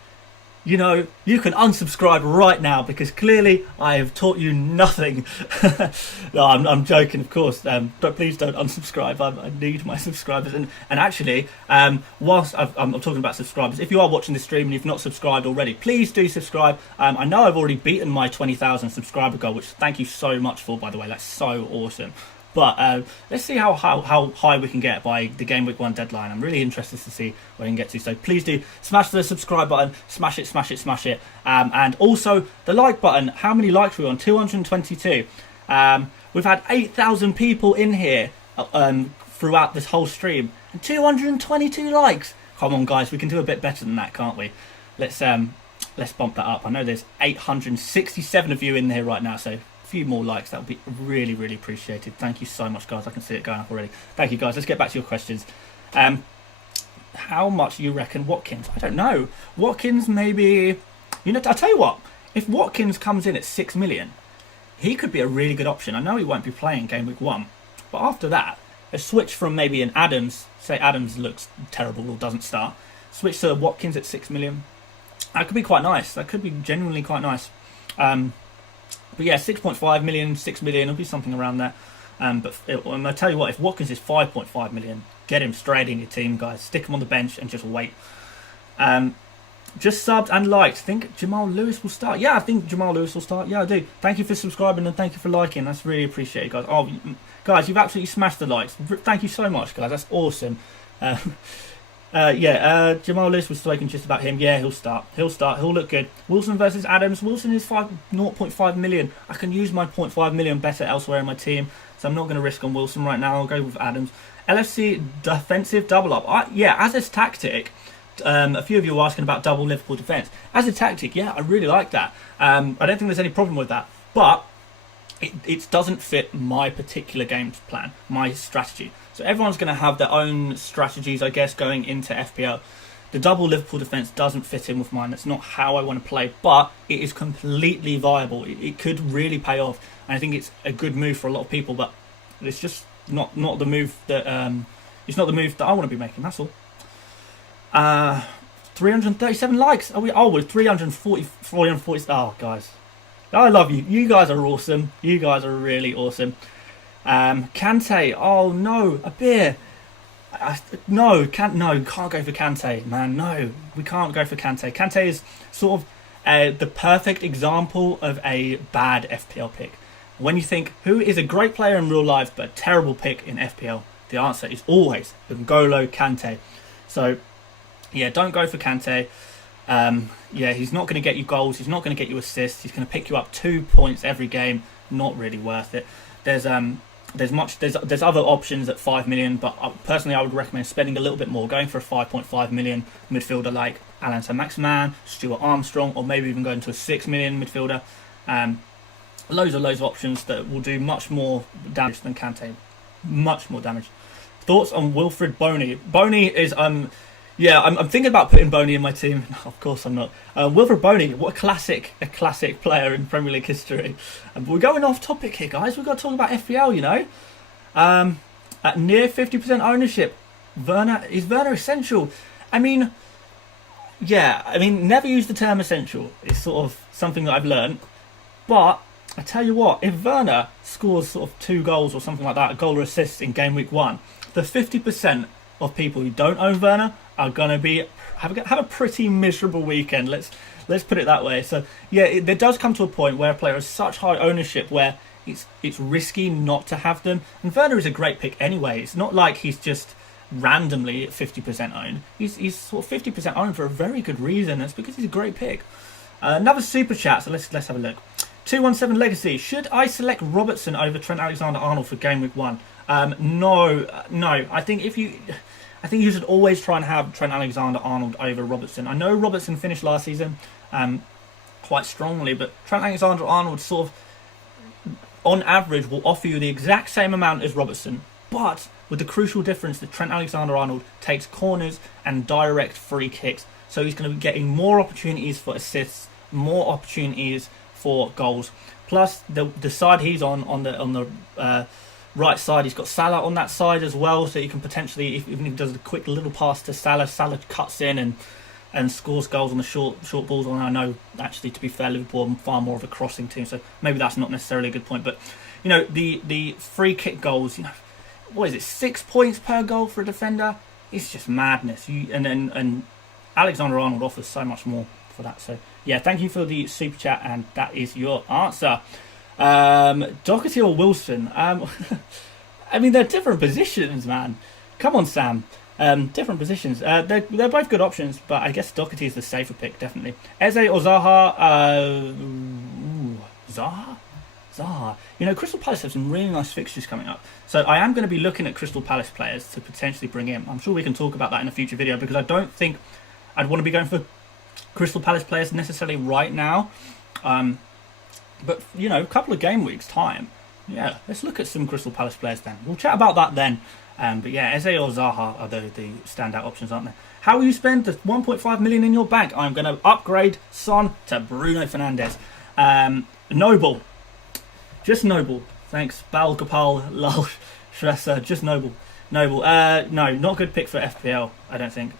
you can unsubscribe right now because clearly I have taught you nothing. No, I'm joking, of course. Please don't unsubscribe. I need my subscribers. And actually, whilst I'm talking about subscribers, if you are watching this stream and you've not subscribed already, please do subscribe. I know I've already beaten my 20,000 subscriber goal, which thank you so much for, by the way. That's so awesome. But let's see how high we can get by the Game Week 1 deadline. I'm really interested to see where we can get to. So please do smash the subscribe button, smash it, smash it, smash it. And also the like button. How many likes are we on? 222. We've had 8,000 people in here throughout this whole stream. And 222 likes. Come on, guys. We can do a bit better than that, can't we? Let's bump that up. I know there's 867 of you in here right now, so few more likes, that would be really, really appreciated. Thank you so much, guys. I can see it going up already. Thank you, guys. Let's get back to your questions. How much you reckon Watkins? I don't know. Watkins maybe, I'll tell you what, if Watkins comes in at 6 million, he could be a really good option. I know he won't be playing Game Week 1, but after that, a switch from maybe an Adams, say Adams looks terrible or doesn't start, switch to Watkins at 6 million. That could be quite nice. That could be genuinely quite nice. But yeah, 6.5 million, 6 million, it'll be something around there. But I'll tell you what, if Watkins is 5.5 million, get him straight in your team, guys. Stick him on the bench and just wait. Just subbed and liked. Think Jamal Lewis will start? Yeah, I think Jamal Lewis will start. Yeah, I do. Thank you for subscribing and thank you for liking. That's really appreciated, guys. Oh, guys, you've absolutely smashed the likes. Thank you so much, guys. That's awesome. Jamal Lewis was spoken just about him. Yeah, he'll start. He'll look good. Wilson versus Adams. Wilson is 0.5 million. I can use my 0.5 million better elsewhere in my team, so I'm not going to risk on Wilson right now. I'll go with Adams. LFC defensive double up. As a tactic, a few of you were asking about double Liverpool defence. As a tactic, yeah, I really like that. I don't think there's any problem with that, but it doesn't fit my particular game plan, my strategy. So everyone's going to have their own strategies, I guess, going into FPL. The double Liverpool defence doesn't fit in with mine. That's not how I want to play, but it is completely viable. It could really pay off, and I think it's a good move for a lot of people. But it's just not the move that it's not the move that I want to be making. That's all. 337 likes. We're 340. Oh, guys, I love you. You guys are awesome. You guys are really awesome. Kante, oh no, a beer. No, can't go for Kante, man. No, we can't go for Kante. Kante is sort of the perfect example of a bad FPL pick. When you think who is a great player in real life but a terrible pick in FPL, the answer is always N'Golo Kante. So yeah, don't go for Kante. Yeah, he's not going to get you goals. He's not going to get you assists. He's going to pick you up 2 points every game. Not really worth it. There's other options at 5 million, but personally I would recommend spending a little bit more, going for a 5.5 million midfielder like Alan Saint-Maximin, Stuart Armstrong, or maybe even going to a 6 million midfielder. Loads of options that will do much more damage than Kante. Much more damage. Thoughts on Wilfred Boney? Boney is yeah, I'm thinking about putting Boney in my team. No, of course I'm not. Wilfred Boney, what a classic player in Premier League history. We're going off topic here, guys. We've got to talk about FPL, you know. At near 50% ownership, is Werner essential? I mean, yeah, never use the term essential. It's sort of something that I've learned. But I tell you what, if Werner scores sort of 2 goals or something like that, a goal or assist in game week 1, the 50% of people who don't own Werner are going to have a pretty miserable weekend. Let's put it that way. So yeah, there does come to a point where a player has such high ownership where it's risky not to have them. And Werner is a great pick anyway. It's not like he's just randomly 50% owned. He's sort of 50% owned for a very good reason. That's because he's a great pick. Another super chat. So let's have a look. 217 Legacy. Should I select Robertson over Trent Alexander-Arnold for game week 1? No. I think you should always try and have Trent Alexander-Arnold over Robertson. I know Robertson finished last season quite strongly, but Trent Alexander-Arnold sort of, on average, will offer you the exact same amount as Robertson, but with the crucial difference that Trent Alexander-Arnold takes corners and direct free kicks. So he's going to be getting more opportunities for assists, more opportunities for goals. Plus, the side he's on the right side, he's got Salah on that side as well, so you can potentially, even if he does a quick little pass to Salah cuts in and scores goals on the short balls. And I know, actually, to be fair, Liverpool are far more of a crossing team, so maybe that's not necessarily a good point. But you know, the free kick goals, you know, what is it, 6 points per goal for a defender? It's just madness. And Alexander-Arnold offers so much more for that. So yeah, thank you for the super chat, and that is your answer. Doherty or Wilson? They're different positions, man. Come on, Sam. Different positions. They're both good options, but I guess Doherty is the safer pick, definitely. Eze or Zaha? Zaha. You know, Crystal Palace have some really nice fixtures coming up, so I am going to be looking at Crystal Palace players to potentially bring in. I'm sure we can talk about that in a future video, because I don't think I'd want to be going for Crystal Palace players necessarily right now. But, you know, a couple of game weeks' time, yeah, let's look at some Crystal Palace players then. We'll chat about that then. But yeah, Eze or Zaha are the standout options, aren't they? How will you spend the 1.5 million in your bank? I'm going to upgrade Son to Bruno Fernandez. Noble. Just Noble. Thanks. Bal Gopal, Lal, Shresser. Just Noble. No, not a good pick for FPL, I don't think.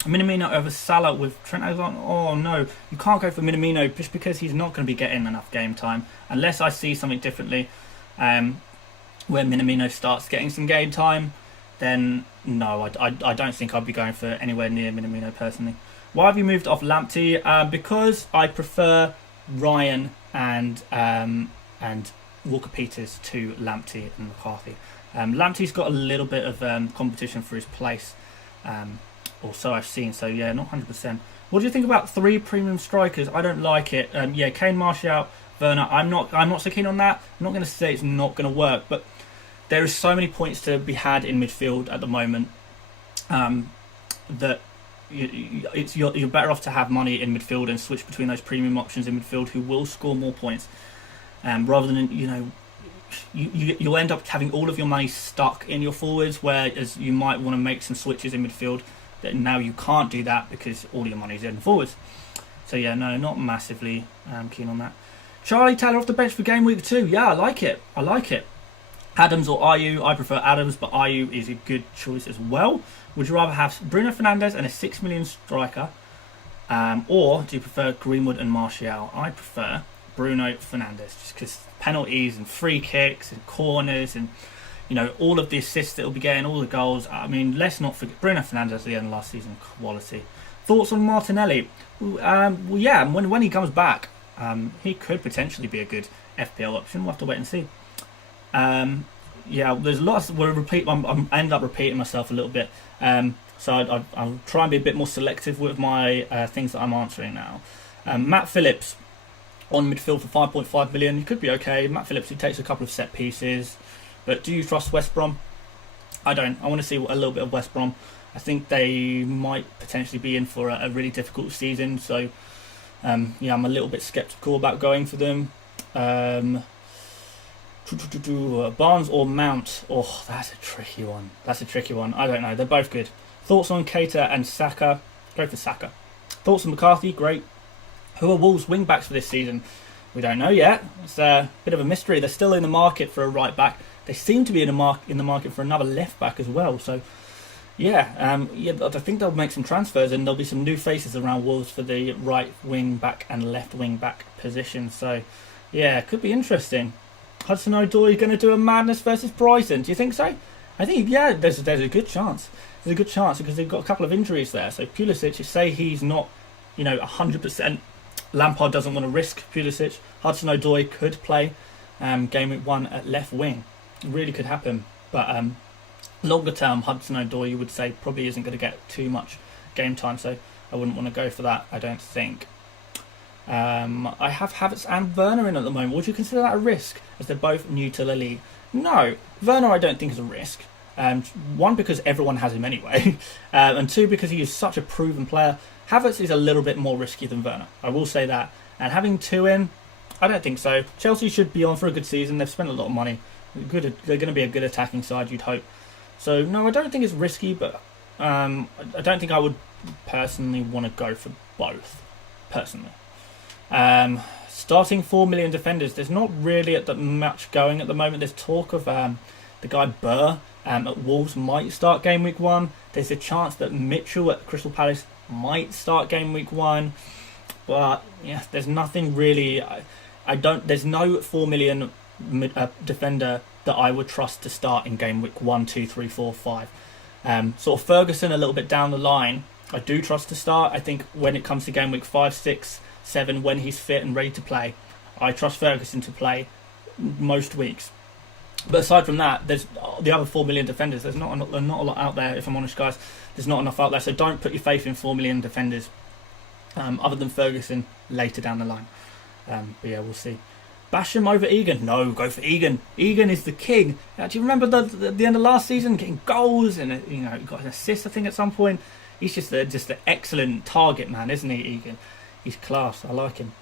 Minamino over Salah with Trent Alexander. Oh no, you can't go for Minamino just because he's not going to be getting enough game time unless I see something differently. Where Minamino starts getting some game time, then no, I don't think I'd be going for anywhere near Minamino personally. Why have you moved off Lamptey? Because I prefer Ryan and Walker Peters to Lamptey and McCarthy. Lamptey's got a little bit of competition for his place. Or so I've seen, so yeah, not 100%. What do you think about 3 premium strikers? I don't like it. Yeah, Kane, Martial, Werner. I'm not so keen on that. I'm not going to say it's not going to work, but there is so many points to be had in midfield at the moment that you're better off to have money in midfield and switch between those premium options in midfield who will score more points, rather than, you know, you'll end up having all of your money stuck in your forwards, whereas you might want to make some switches in midfield. That now you can't do that because all your money's in forwards. So yeah, no, not massively keen on that. Charlie Taylor off the bench for game week 2. Yeah, I like it. Adams or Ayew? I prefer Adams, but Ayew is a good choice as well. Would you rather have Bruno Fernandez and a 6 million striker, or do you prefer Greenwood and Martial? I prefer Bruno Fernandez, just because penalties and free kicks and corners and all of the assists that he'll be getting, all the goals. I mean, let's not forget Bruno Fernandez at the end of last season, quality. Thoughts on Martinelli? Yeah, when he comes back, he could potentially be a good FPL option. We'll have to wait and see. Yeah, there's lots. I end up repeating myself a little bit. So I'll try and be a bit more selective with my things that I'm answering now. Matt Phillips on midfield for 5.5 million. He could be okay. Matt Phillips, he takes a couple of set pieces. But do you trust West Brom? I don't. I want to see a little bit of West Brom. I think they might potentially be in for a really difficult season. So, yeah, I'm a little bit sceptical about going for them. Barnes or Mount? Oh, that's a tricky one. I don't know. They're both good. Thoughts on Keita and Saka? Go for Saka. Thoughts on McCarthy? Great. Who are Wolves' wing-backs for this season? We don't know yet. It's a bit of a mystery. They're still in the market for a right-back. They seem to be in the market for another left-back as well. So, yeah, I think they'll make some transfers and there'll be some new faces around Wolves for the right wing-back and left wing-back positions. So, yeah, it could be interesting. Hudson-Odoi going to do a madness versus Brighton. Do you think so? I think, yeah, there's a good chance. There's a good chance because they've got a couple of injuries there. So Pulisic, you say he's not, 100%. Lampard doesn't want to risk Pulisic. Hudson-Odoi could play Gameweek 1 at left wing. It really could happen. But longer term, Hudson-Odoi, you would say, probably isn't going to get too much game time. So I wouldn't want to go for that, I don't think. I have Havertz and Werner in at the moment. Would you consider that a risk, as they're both new to the league? No, Werner I don't think is a risk. One, because everyone has him anyway, and two, because he is such a proven player. Havertz is a little bit more risky than Werner, I will say that. And having two in, I don't think so. Chelsea should be on for a good season. They've spent a lot of money. They're going to be a good attacking side, you'd hope. So no, I don't think it's risky, but I don't think I would personally want to go for both. Personally. Starting 4 million defenders, there's not really much going at the moment. There's talk of the guy Burr at Wolves might start game week 1. There's a chance that Mitchell at Crystal Palace might start game week 1, but yeah, there's nothing really. There's no 4 million defender that I would trust to start in game week 1, 2, 3, 4, 5. Sort of Ferguson a little bit down the line, I do trust to start. I think when it comes to game week 5, 6, 7, when he's fit and ready to play, I trust Ferguson to play most weeks. But aside from that, there's the other 4 million defenders. There's not a lot out there, if I'm honest, guys. There's not enough out there, so don't put your faith in 4 million defenders, other than Ferguson later down the line. But yeah, we'll see. Basham over Egan? No, go for Egan. Egan is the king. Do you remember the end of last season, getting goals and he got an assist, I think, at some point? He's just an excellent target man, isn't he, Egan? He's class. I like him.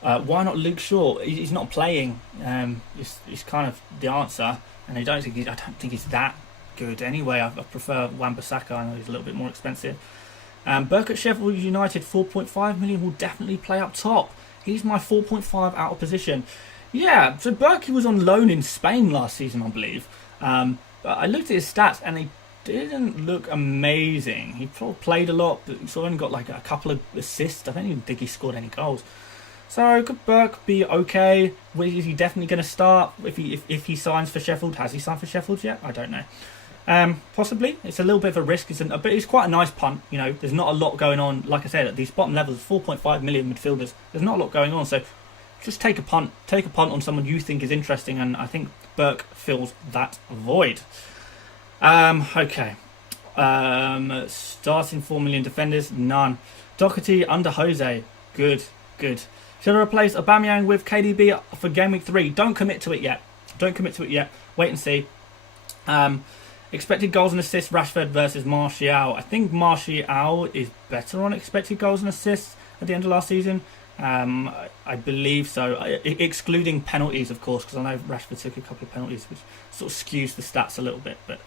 Why not Luke Shaw? He's not playing. He's kind of the answer, and I don't think he's that good anyway. I prefer Wan-Bissaka. I know he's a little bit more expensive. Burke at Sheffield United, 4.5 million, will definitely play up top. He's my 4.5 out of position. Yeah, so Burke was on loan in Spain last season, I believe. But I looked at his stats and they didn't look amazing. He played a lot, but he's only got like a couple of assists. I don't even think he scored any goals. So could Burke be okay? Is he definitely going to start if he signs for Sheffield? Has he signed for Sheffield yet? I don't know. Possibly. It's a little bit of a risk. But it's quite a nice punt. There's not a lot going on. Like I said, at these bottom levels, 4.5 million midfielders, there's not a lot going on. So just take a punt. Take a punt on someone you think is interesting, and I think Burke fills that void. Okay. Starting 4 million defenders, none. Doherty under Jose, good. Should I replace Aubameyang with KDB for game week 3? Don't commit to it yet. Wait and see. Expected goals and assists, Rashford versus Martial. I think Martial is better on expected goals and assists at the end of last season. I believe so, excluding penalties, of course, because I know Rashford took a couple of penalties, which sort of skews the stats a little bit. But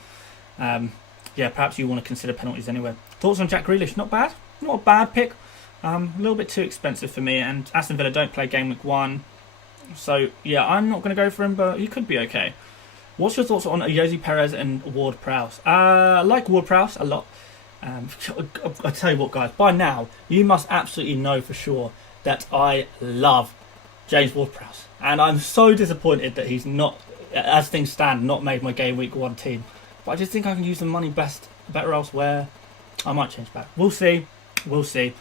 yeah, perhaps you want to consider penalties anyway. Thoughts on Jack Grealish? Not bad. Not a bad pick. A little bit too expensive for me, and Aston Villa don't play game week 1. So yeah, I'm not going to go for him, but he could be okay. What's your thoughts on Jose Perez and Ward-Prowse? I like Ward-Prowse a lot. I'll tell you what, guys, by now you must absolutely know for sure that I love James Ward-Prowse. And I'm so disappointed that he's not, as things stand, not made my Game Week 1 team. But I just think I can use the money better elsewhere. I might change back. We'll see. We'll see.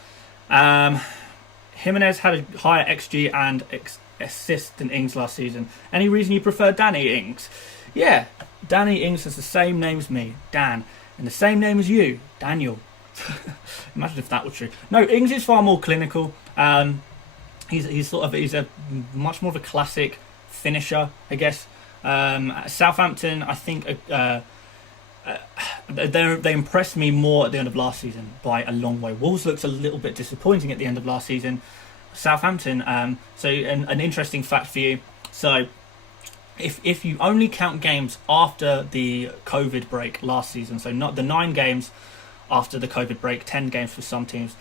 Jimenez had a higher XG and assist than Ings last season. Any reason you prefer Danny Ings? Yeah, Danny Ings has the same name as me, Dan, and the same name as you, Daniel. Imagine if that were true. No, Ings is far more clinical. He's a much more of a classic finisher, I guess. Southampton, I think, they impressed me more at the end of last season by a long way. Wolves looks a little bit disappointing at the end of last season. Southampton, so an interesting fact for you. So if you only count games after the COVID break last season, so not the 9 games after the COVID break, 10 games for some teams,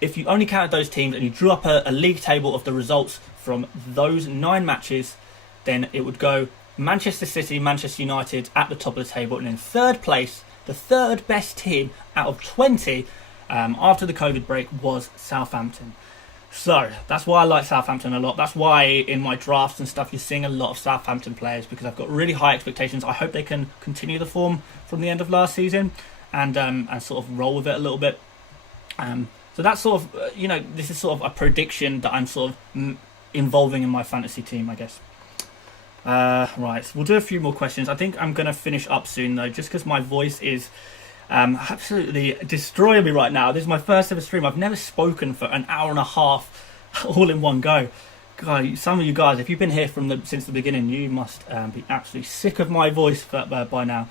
if you only counted those teams and you drew up a league table of the results from those 9 matches, then it would go Manchester City, Manchester United at the top of the table, and in third place, the third best team out of 20 after the COVID break was Southampton. So that's why I like Southampton a lot. That's why in my drafts and stuff you're seeing a lot of Southampton players, because I've got really high expectations. I hope they can continue the form from the end of last season and sort of roll with it a little bit. So that's sort of, this is sort of a prediction that I'm sort of involving in my fantasy team, I guess. Right, we'll do a few more questions. I think I'm going to finish up soon, though, just because my voice is absolutely destroying me right now. This is my first ever stream. I've never spoken for an hour and a half all in one go. God, some of you guys, if you've been here since the beginning, you must be absolutely sick of my voice by now.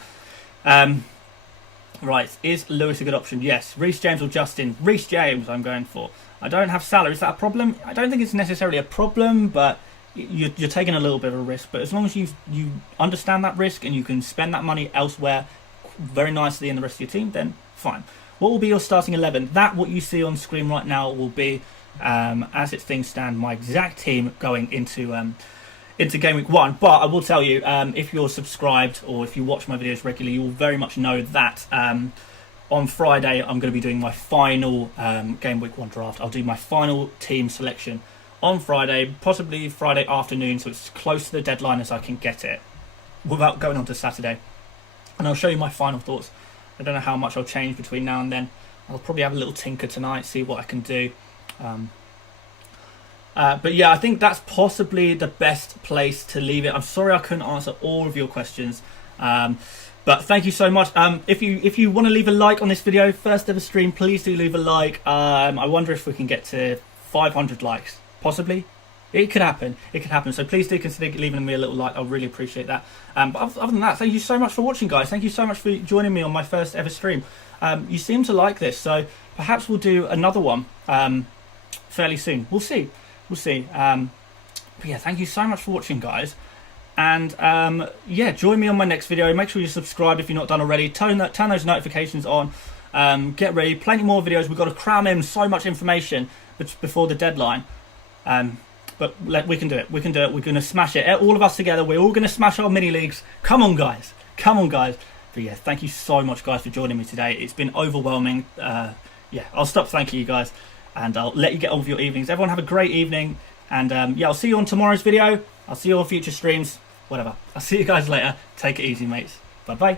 Right, is Lewis a good option? Yes. Reece James or Justin? Reece James I'm going for. I don't have Salah. Is that a problem? I don't think it's necessarily a problem, but you're taking a little bit of a risk. But as long as you understand that risk and you can spend that money elsewhere very nicely in the rest of your team, then fine. What will be your starting 11? That, what you see on screen right now, will be, as it things stand, my exact team going into Game Week 1. But I will tell you, if you're subscribed or if you watch my videos regularly, you will very much know that on Friday I'm going to be doing my final Game Week 1 draft. I'll do my final team selection on Friday, possibly Friday afternoon, so it's close to the deadline as I can get it without going on to Saturday. And I'll show you my final thoughts. I don't know how much I'll change between now and then. I'll probably have a little tinker tonight, see what I can do. But yeah, I think that's possibly the best place to leave it. I'm sorry I couldn't answer all of your questions. But thank you so much. If you want to leave a like on this video, first ever stream, please do leave a like. I wonder if we can get to 500 likes. Possibly. It could happen. It could happen. So please do consider leaving me a little like. I really appreciate that. But other than that, thank you so much for watching, guys. Thank you so much for joining me on my first ever stream. You seem to like this, so perhaps we'll do another one fairly soon. We'll see. We'll see. But yeah, thank you so much for watching, guys. And yeah, join me on my next video. Make sure you subscribe if you're not done already. Turn those notifications on. Get ready. Plenty more videos. We've got to cram in so much information before the deadline. But we can do it. We can do it. We're going to smash it. All of us together. We're all going to smash our mini leagues. Come on, guys. Come on, guys. But yeah, thank you so much, guys, for joining me today. It's been overwhelming. Yeah, I'll stop thanking you guys, and I'll let you get on with your evenings. Everyone have a great evening. And yeah, I'll see you on tomorrow's video. I'll see you on future streams. Whatever. I'll see you guys later. Take it easy, mates. Bye-bye.